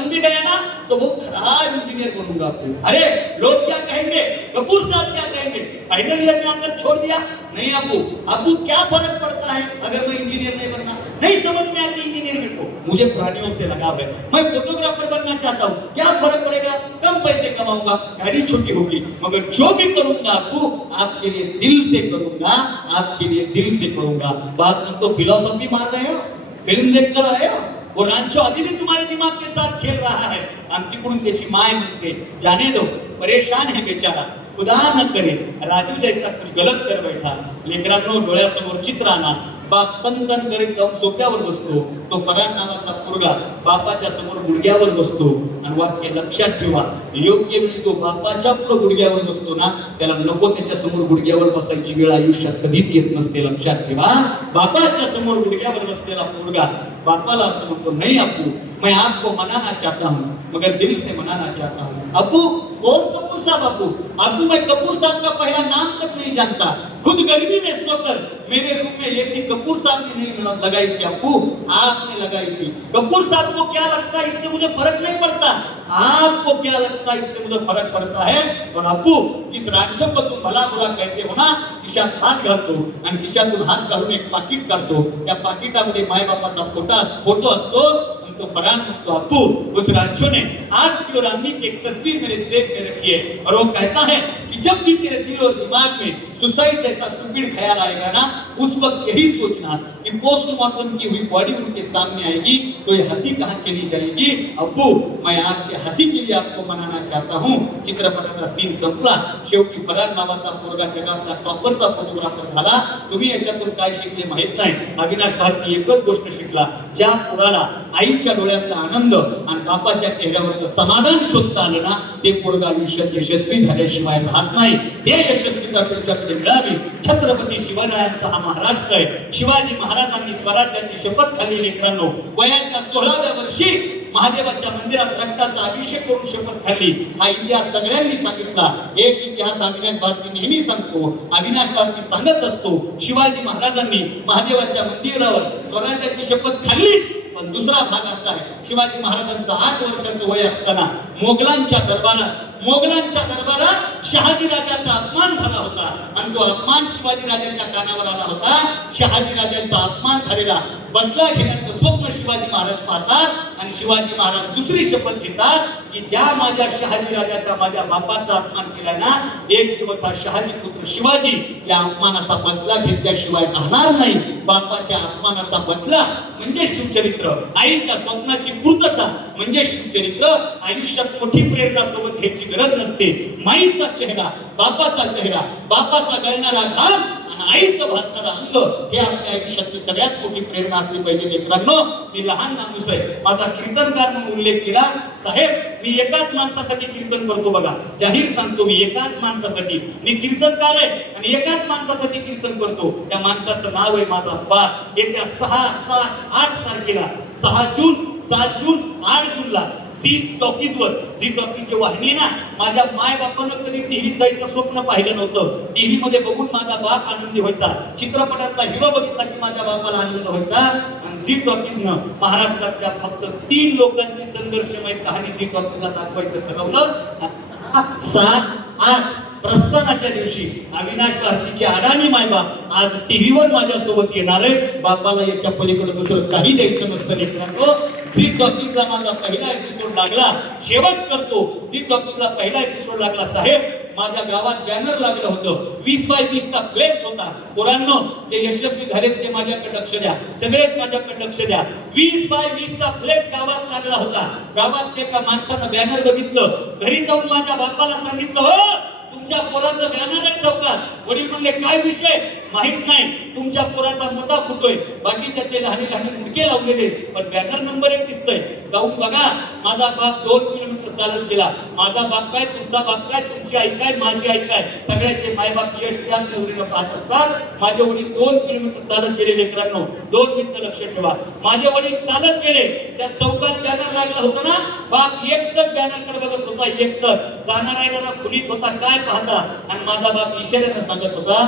भी गया ना तो वो खराब इंजीनियर बनूंगा. आपको अरे लोग क्या कहेंगे, कपूर साहब क्या कहेंगे, फाइनल ईयर में आकर छोड़ दिया. नहीं अब्बू क्या फर्क पड़ता है अगर मैं इंजीनियर नहीं बनना, नहीं समझ में आती इंजीनियर मेरे को, मुझे प्राणियों से लगाव है, मैं फोटोग्राफर बनना चाहता हूँ. क्या फर्क पड़ेगा, कम पैसे कमाऊंगा, गाड़ी छोटी होगी, मगर जो भी करूंगा अब्बू आपके लिए दिल से करूंगा, आपके लिए दिल से करूंगा. बात तो फिलॉसफी मार रहे हो, फिल्म देख कर आए हो, वो रांचो अभी भी तुम्हारे दिमाग के साथ खेल रहा है. तिकडून त्याची माय म्हणते, जाने दो, परेशान है बेचारा, खुदा न करे राजू जैसा कुछ गलत कर बैठा. लेकरांनो, डोळ्यासमोर चित्र आणा. बाप तन करीत जाऊन सोफ्यावर बसतो. तो फरहान नावाचा पोरगा बापाच्या समोर गुडघ्यावर बसतो आणि वाक्य लक्षात ठेवा, योग्य वेळी जो बापाच्या पुढे गुडघ्यावर बसतो ना त्याला नको त्याच्या समोर गुडघ्यावर बसायची वेळ आयुष्यात कधीच येत नसते. लक्षात ठेवा, बापाच्या समोर गुडघ्यावर बसलेला पोरगा बापाला असं म्हणतो, नहीं अप्पू मैं आपको मनाना चाहता हूँ मगर दिल से मनाना चाहता हूँ. अप्पू कौन कपूर साहब? अप्पू मैं कपूर साहब का पहला नाम तक नहीं जानता. खुद गर्मी में सोकर मेरे रूम में एसी कपूर साहब ने नहीं लगाई थी अप्पू, आपने लगाई थी. कपूर साहब को क्या लगता है इससे मुझे फर्क नहीं पड़ता, आपको क्या लगता है इससे मुझे फर्क पड़ता है. और अप्पू जिस राज्यों को तुम भला बुरा कहते हो ना, खिशात हात घालतो आणि खिशातून हात घालून एक पाकिट काढतो, त्या पाकिटामध्ये मायबापाचा फोटो असतो. तो फरहान तो अप्पू उस राज्यों ने आपकी और अम्मी की एक तस्वीर मेरे जेब में रखी है और वो कहता है कि जब भी तेरे दिल और दिमाग में सुसाइड जैसा स्टूपिड ख्याल आएगा ना, उस वक्त यही सोचना कि पोस्टमार्टम की हुई बॉडी उनके सामने आएगी तो ये हंसी कहाँ चली जाएगी. अप्पू मैं आपके हंसी के लिए आपको मनाना चाहता हूँ. चित्रपटाचा सीन संपला. शेवटी फरहान नावाचा पोरगा जगातला टॉपरचा फोटोग्राफर झाला. तुम्ही याच्यातून काय शिकले माहित नाही. अविनाश भारती एकच गोष्ट शिकला, ज्या पोराला आईच्या डोळ्यातला आनंद आणि बापाच्या चेहऱ्यावरचं समाधान शोधता आलं ना, ते पोरगा आयुष्यात यशस्वी झाल्याशिवाय राहत नाही. ते यशस्वीता त्यांच्याकडे मिळावी. छत्रपती शिवरायांचा हा महाराष्ट्र आहे. शिवाजी महाराजांनी स्वराज्याची शपथ खाल्ली. लेकरांनो, वयाच्या 16व्या वर्षी महादेवाच्या मंदिरात रक्ताचा अभिषेक करून शपथ खाल्ली. हा इतिहास सगळ्यांनी सांगितला. एक इतिहास अविनाश भारती नेहमी सांगतो, अविनाश भारती सांगत असतो, शिवाजी महाराजांनी महादेवाच्या मंदिरावर स्वराज्याची शपथ खाल्लीच. पण दुसरा भाग असा आहे, शिवाजी महाराजांचं 8 वर्षाचं वय असताना मोगलांच्या दरबारात शहाजी राजाचा अपमान झाला होता आणि तो अपमान शिवाजी राजाच्या कानावर आला होता. शहाजी राजांचा अपमान झालेला बदला घेण्याचं स्वप्न शिवाजी महाराज पाहतात आणि शिवाजी महाराज दुसरी शपथ घेतात की ज्या माझ्या शहाजी राजाचा माझ्या बापाचा अपमान केला ना, एक दिवस हा शहाजी पुत्र शिवाजी या अपमानाचा बदला घेतल्याशिवाय राहणार नाही. बापाच्या अपमानाचा बदला म्हणजे शिवचरित्र, आईच्या स्वप्नाची पूर्तता म्हणजे शिवचरित्र. आयुष्यात मोठी प्रेरणा सोबत घ्यायची गरज नसते. माईचा चेहरा, बापाचा चेहरा, बापाचा गळणारा घाम आणि आईचं भासणारा अंग हे आपल्या आयुष्यातली सगळ्यात मोठी प्रेरणा असली पाहिजे. मित्रांनो, मी लहान माणूस आहे, माझा कीर्तनकार म्हणून उल्लेख केला. साहेब, मी एकाच माणसासाठी कीर्तन करतो बघा, जाहीर सांगतो, मी एकाच माणसासाठी, मी कीर्तनकार आहे आणि एकाच माणसासाठी कीर्तन करतो. त्या माणसाचं नाव आहे माझा बाप. येत्या 6, 7, 8 तारखेला 6 जून, 7 जून, 8 जूनला झी टॉकीजवर, झी टॉकीजची वाहिनी ना, माझ्या माय बापानं कधी टीव्हीत जायचं स्वप्न पाहिलं नव्हतं. टीव्ही मध्ये बघून माझा बाप आनंदी व्हायचा, चित्रपटातला हिरो बघितला की माझ्या बापाला आनंद व्हायचा. आणि झी टॉकीजनं महाराष्ट्रातल्या फक्त 3 लोकांची संघर्षमय कहाणी झी टॉकीजला दाखवायचं ठरवलं. 6, 7, 8 प्रस्थानाच्या दिवशी अविनाश भारतीचे अडाणी मायबाप आज टीव्हीवर माझ्या सोबत येणार आहे. बापाला याच्या पलीकडे दुसरं काही द्यायचं नसतं. लेकरांनो, झी टॉकीजला माझा पहिला एपिसोड लागला. शेवट करतो, झी टॉकीजला पहिला एपिसोड लागला. साहेब, माझ्या गावात बॅनर लागलं होतं, 20x20 चा फ्लेक्स होता. पोरांनो, जे यशस्वी झालेत ते माझ्याकडे लक्ष द्या, सगळेच माझ्याकडे लक्ष द्या. 20x20 चा फ्लेक्स गावात लागला होता. गावात एका माणसानं बॅनर बघितलं, घरी जाऊन माझ्या बापाला सांगितलं, हो तुमच्या पोराचं बॅनर आहे चौकात. वडील म्हणले, काय विषय? माहित नाही, तुमच्या पोराचा मोठा फुटोय, बाकीच्याचे लहान लहान मुडके लावलेले, पण बॅनर नंबर 1 दिसतोय. जाऊन बघा. माझा बाप 2 किलोमीटर चालत गेला. माझा बाप काय, तुमचा बाप काय, तुमची आई काय, माझी आई काय, सगळ्याचे मायबाप यश त्या नजरेनं पाहत असतात. माझे वडील 2 किलोमीटर चालत गेले. लेकरांनो, 2 मिनिटं लक्ष ठेवा. माझे वडील चालत गेले, त्या चौकात बॅनर लागला होता ना, बाप एकटक बॅनरकडे बघत होता, एकटक. जाणारा येणारा खुलीत होता, काय पाहता, आणि माझा बाप इशाऱ्यानं सांगत होता,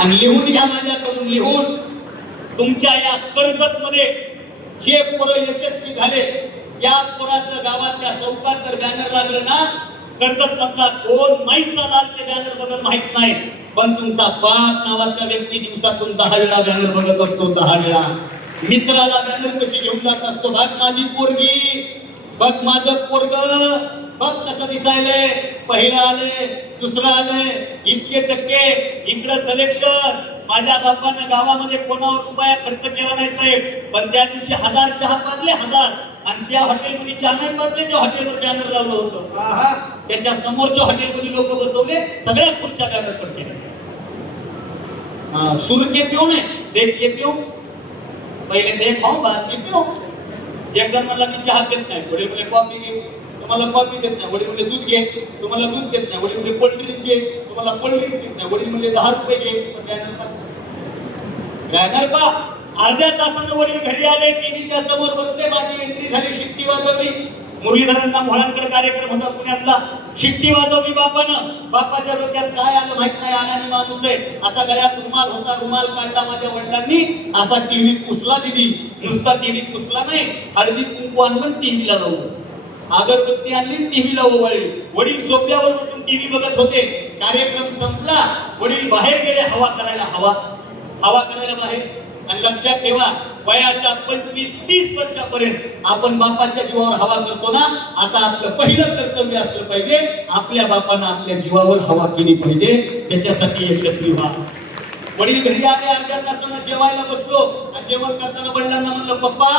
आणि लिहून घ्या माझ्याकडून, लिहून, तुमच्या या कर्जत मध्ये जे पोरं यशस्वी झाले, या पोराचं गावातल्या चौकात जर बॅनर लागलं ना, कर्जत मधला कोण माईचा लाल ते बॅनर बघत माहित नाही, पण तुमचा बाप नावाचा व्यक्ती दिवसातून 10 वेळा बॅनर बघत असतो. 10 वेळा मित्राला बॅनर कशी घेऊन जात असतो. बघ माझी पोरगी, बघ माझं पोरग, बघ कसं दिसायले, पहिलं आले, दुसरं आले, इतके टक्के, इकडं सिलेक्शन. माझ्या बापानं गावामध्ये कोणावर रुपया खर्च केला नाही साहेब, पण त्या दिवशी 1000 चहा पाजले, 1000. आणि त्या हॉटेलमध्ये चहा नाही पाजले, त्या हॉटेलवर बॅनर लावलं होतं. त्याच्या समोरच्या हॉटेलमध्ये लोक बसवले, सगळ्या खुर्च्या बॅनर पडले. सुरके पिऊन आहे, देख के पिऊ, पहिले देख हो बाद में पिऊ. एक जण म्हणला मी चहा पित नाही, वडील बोलले कॉफी घे, तुम्हाला कॉफी देत नाही. वडील बोलले दूध घे, तुम्हाला दूध देत नाही. वडील बोलले कोल्ड ड्रिंक्स घे, तुम्हाला कोल्ड ड्रिंक्स देत नाही. वडील बोलले 10 रुपये घे. बॅनर पा. अर्ध्या तासानं वडील घरी आले, टीव्हीच्या समोर बसले, माझी एंट्री झाली, शिट्टी वाजवली. मुरलीधरांना मोहळांकडे कार्यक्रम होता पुण्यातला, शिट्टी वाजवली बापानं. बापाच्या डोक्यात काय आलं माहित नाही, अडाणी माणूस आहे. असा गळ्यात रुमाल होता, रुमाल काढला माझ्या वडिलांनी, असा टीव्ही पुसला. दिदी नुसता टीव्ही पुसला नाही, हळदी कुंकू आणून टीव्हीला लावलं, अगरबत्ती आणली, टीव्हीला ओवाळली. वडील सोफ्यावर बसून टीव्ही बघत होते. कार्यक्रम संपला, वडील बाहेर गेले हवा करायला. हवा करायला बाहेर. आणि लक्षात ठेवा, वयाच्या 25-30 वर्षापर्यंत आपण बापाच्या जीवावर हवा करतो ना. आता आपलं पहिलं कर्तव्य असलं पाहिजे, आपल्या बापानं आपल्या जीवावर हवा केली पाहिजे, त्याच्यासाठी यशस्वी व्हा. वडील घरी आले, अर्ध्या तासानं जेवायला बसलो. आणि जेवण करताना वडिलांना म्हणलं, पप्पा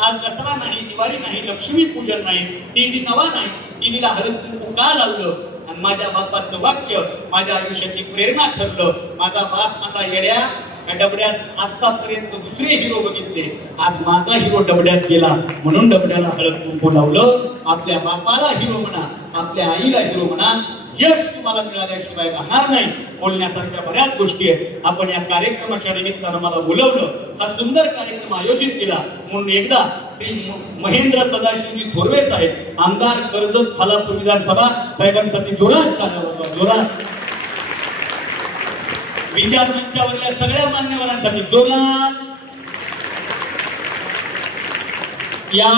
आज दसरा नाही, दिवाळी नाही, लक्ष्मी पूजन नाही, टीव्ही नवा नाही, टीव्हीला हळद कुंकू का लावलं? आणि माझ्या बापाचं वाक्य माझ्या आयुष्याची प्रेरणा ठरलं. माझा बाप मला येड्या डबड्यात आतापर्यंत दुसरे हिरो बघितले, आज माझा हिरो डबड्यात गेला, म्हणून डबड्याला हळद कुंकू लावलं. आपल्या बापाला हिरो म्हणा, आपल्या आईला हिरो म्हणा. यश तुम्हाला मिळाल्याशिवाय राहणार नाही. बोलण्यासारख्या बऱ्याच गोष्टी आहेत. आपण या कार्यक्रमाच्या निमित्तानं मला बोलवलं, हा सुंदर कार्यक्रम आयोजित केला म्हणून एकदा श्री महेंद्र सदाशिवजी थोरवे साहेब, आमदार कर्जत खालापूर विधानसभा साहेबांसाठी जोरात टाळ्या वाजवा, जोरात. विचार मंचावरल्या सगळ्या मान्यवरांसाठी जोरात. या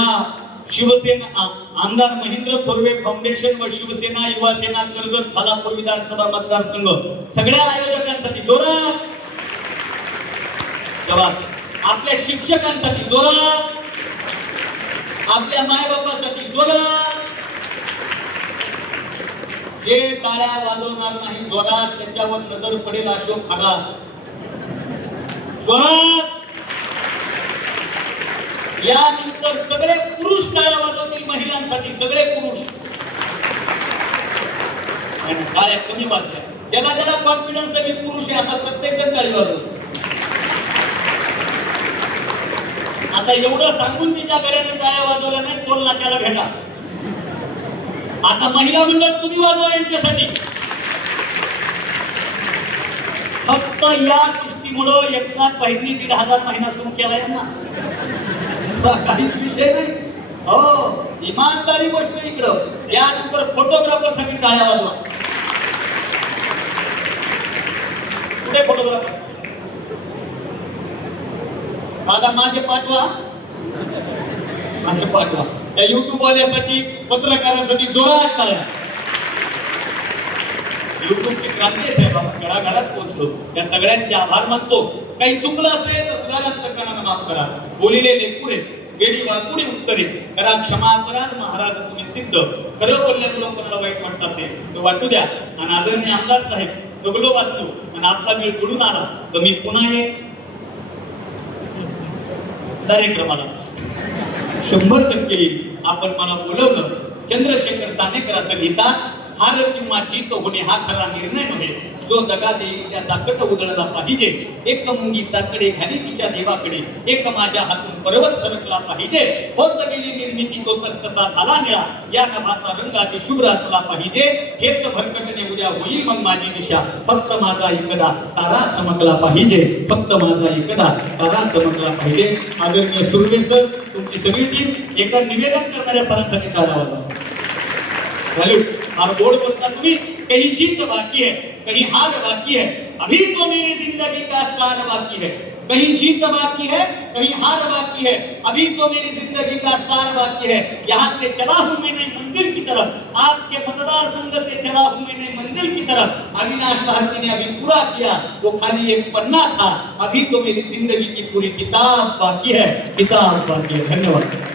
शिवसेना आमदार महेंद्र थोरवे फाउंडेशन व शिवसेना युवा सेना कर्जत खालापूर विधानसभा मतदारसंघ सगळ्या आयोजकांसाठी जोरात. जवाब. आपल्या शिक्षकांसाठी जोरात, आपल्या मायबापासाठी जोरात. जे टाळ्या वाजवणार नाही जोरात, त्याच्यावर नजर पडेल अशोक खडा. जोरात. यानंतर सगळे पुरुष टाळ्या वाजवतील महिलांसाठी, सगळे पुरुष. टाळ्या कमी वाजल्या, ज्याला ज्याला कॉन्फिडन्स आहे मी पुरुष आहे असा प्रत्येक जण टाळी वाजवतो. आता एवढं सांगून मी ज्या गड्याने टाळ्या वाजवल्या नाही, टोल नाक्याला भेटा. आता महिला मंडळ तुम्ही वाजवा यांच्यासाठी. फक्त या गोष्टीमुळं एकनाथ भाईंनी 1,500 महिना सुरू केला यांना, काहीच विषय नाही. हो, इमानदारी गोष्ट इकडं. यानंतर फोटोग्राफर साठी टाळ्या वाजवा. कुठे फोटोग्राफर? दादा माझे पाठवा, माझे पाठवा. या युट्यूब वाल्यासाठी, पत्रकारांसाठी जोरात टाळ्या. युट्यूबची क्रांती आहे बाबा, घराघरात पोहोचलो. या सगळ्यांचे आभार मानतो. काही चुकलं असेल तर उदाहरण तक्रारानं माफ करा. बोलिले लेकुडे गेली वाकुडी उत्तरे करा क्षमा अपराध महाराज तुम्ही सिद्ध. खरं बोलल्यामुळं कोणाला वाईट वाटत असेल तर वाटू द्या. आणि आदरणीय आमदार साहेब, सगळं वाचलो आणि आपला वेळ जुळून आला तर मी पुन्हा ये कार्यक्रमाला 100% येईल. आपण मला बोलवलं. चंद्रशेखर सानेकर असं लिहितात, हार किंवा जीत होणे हा खरा निर्णय नव्हे, जो दगा देईल त्याचा कट उधळला पाहिजे. एक मुंगी साकडे घाली तिच्या देवाकडे, एक माझ्या हातून पर्वत सरकला पाहिजे. होत गेली निर्मिती तो तसा झाला निळा, या नभाचा रंग अति शुभ्र असला पाहिजे. हेच भरकटणे उद्या होईल मग माझी दिशा, फक्त माझा एकदा तारा चमकला पाहिजे, फक्त माझा एकदा तारा चमकला पाहिजे. आदरणीय सुर्वे सर, तुमची सगळी टीम एका निवेदन करणाऱ्या सरांसाठी टाळ्या वाजवा. और बोर्ड बोलता तुम्ही, कहीं जीत बाकी है, कहीं हार बाकी है, अभी तो मेरी जिंदगी का सार बाकी है. कहीं जीत बाकी है, कहीं हार बाकी है, अभी तो मेरी जिंदगी का सार बाकी है. यहाँ से चला हूँ मैं नई मंजिल की तरफ, आपके मतदार संघ से चला हूँ मैं नई मंजिल की तरफ. अविनाश भारती ने अभी पूरा किया, वो खाली एक पन्ना था, अभी तो मेरी जिंदगी की पूरी किताब बाकी है, किताब बाकी है. धन्यवाद.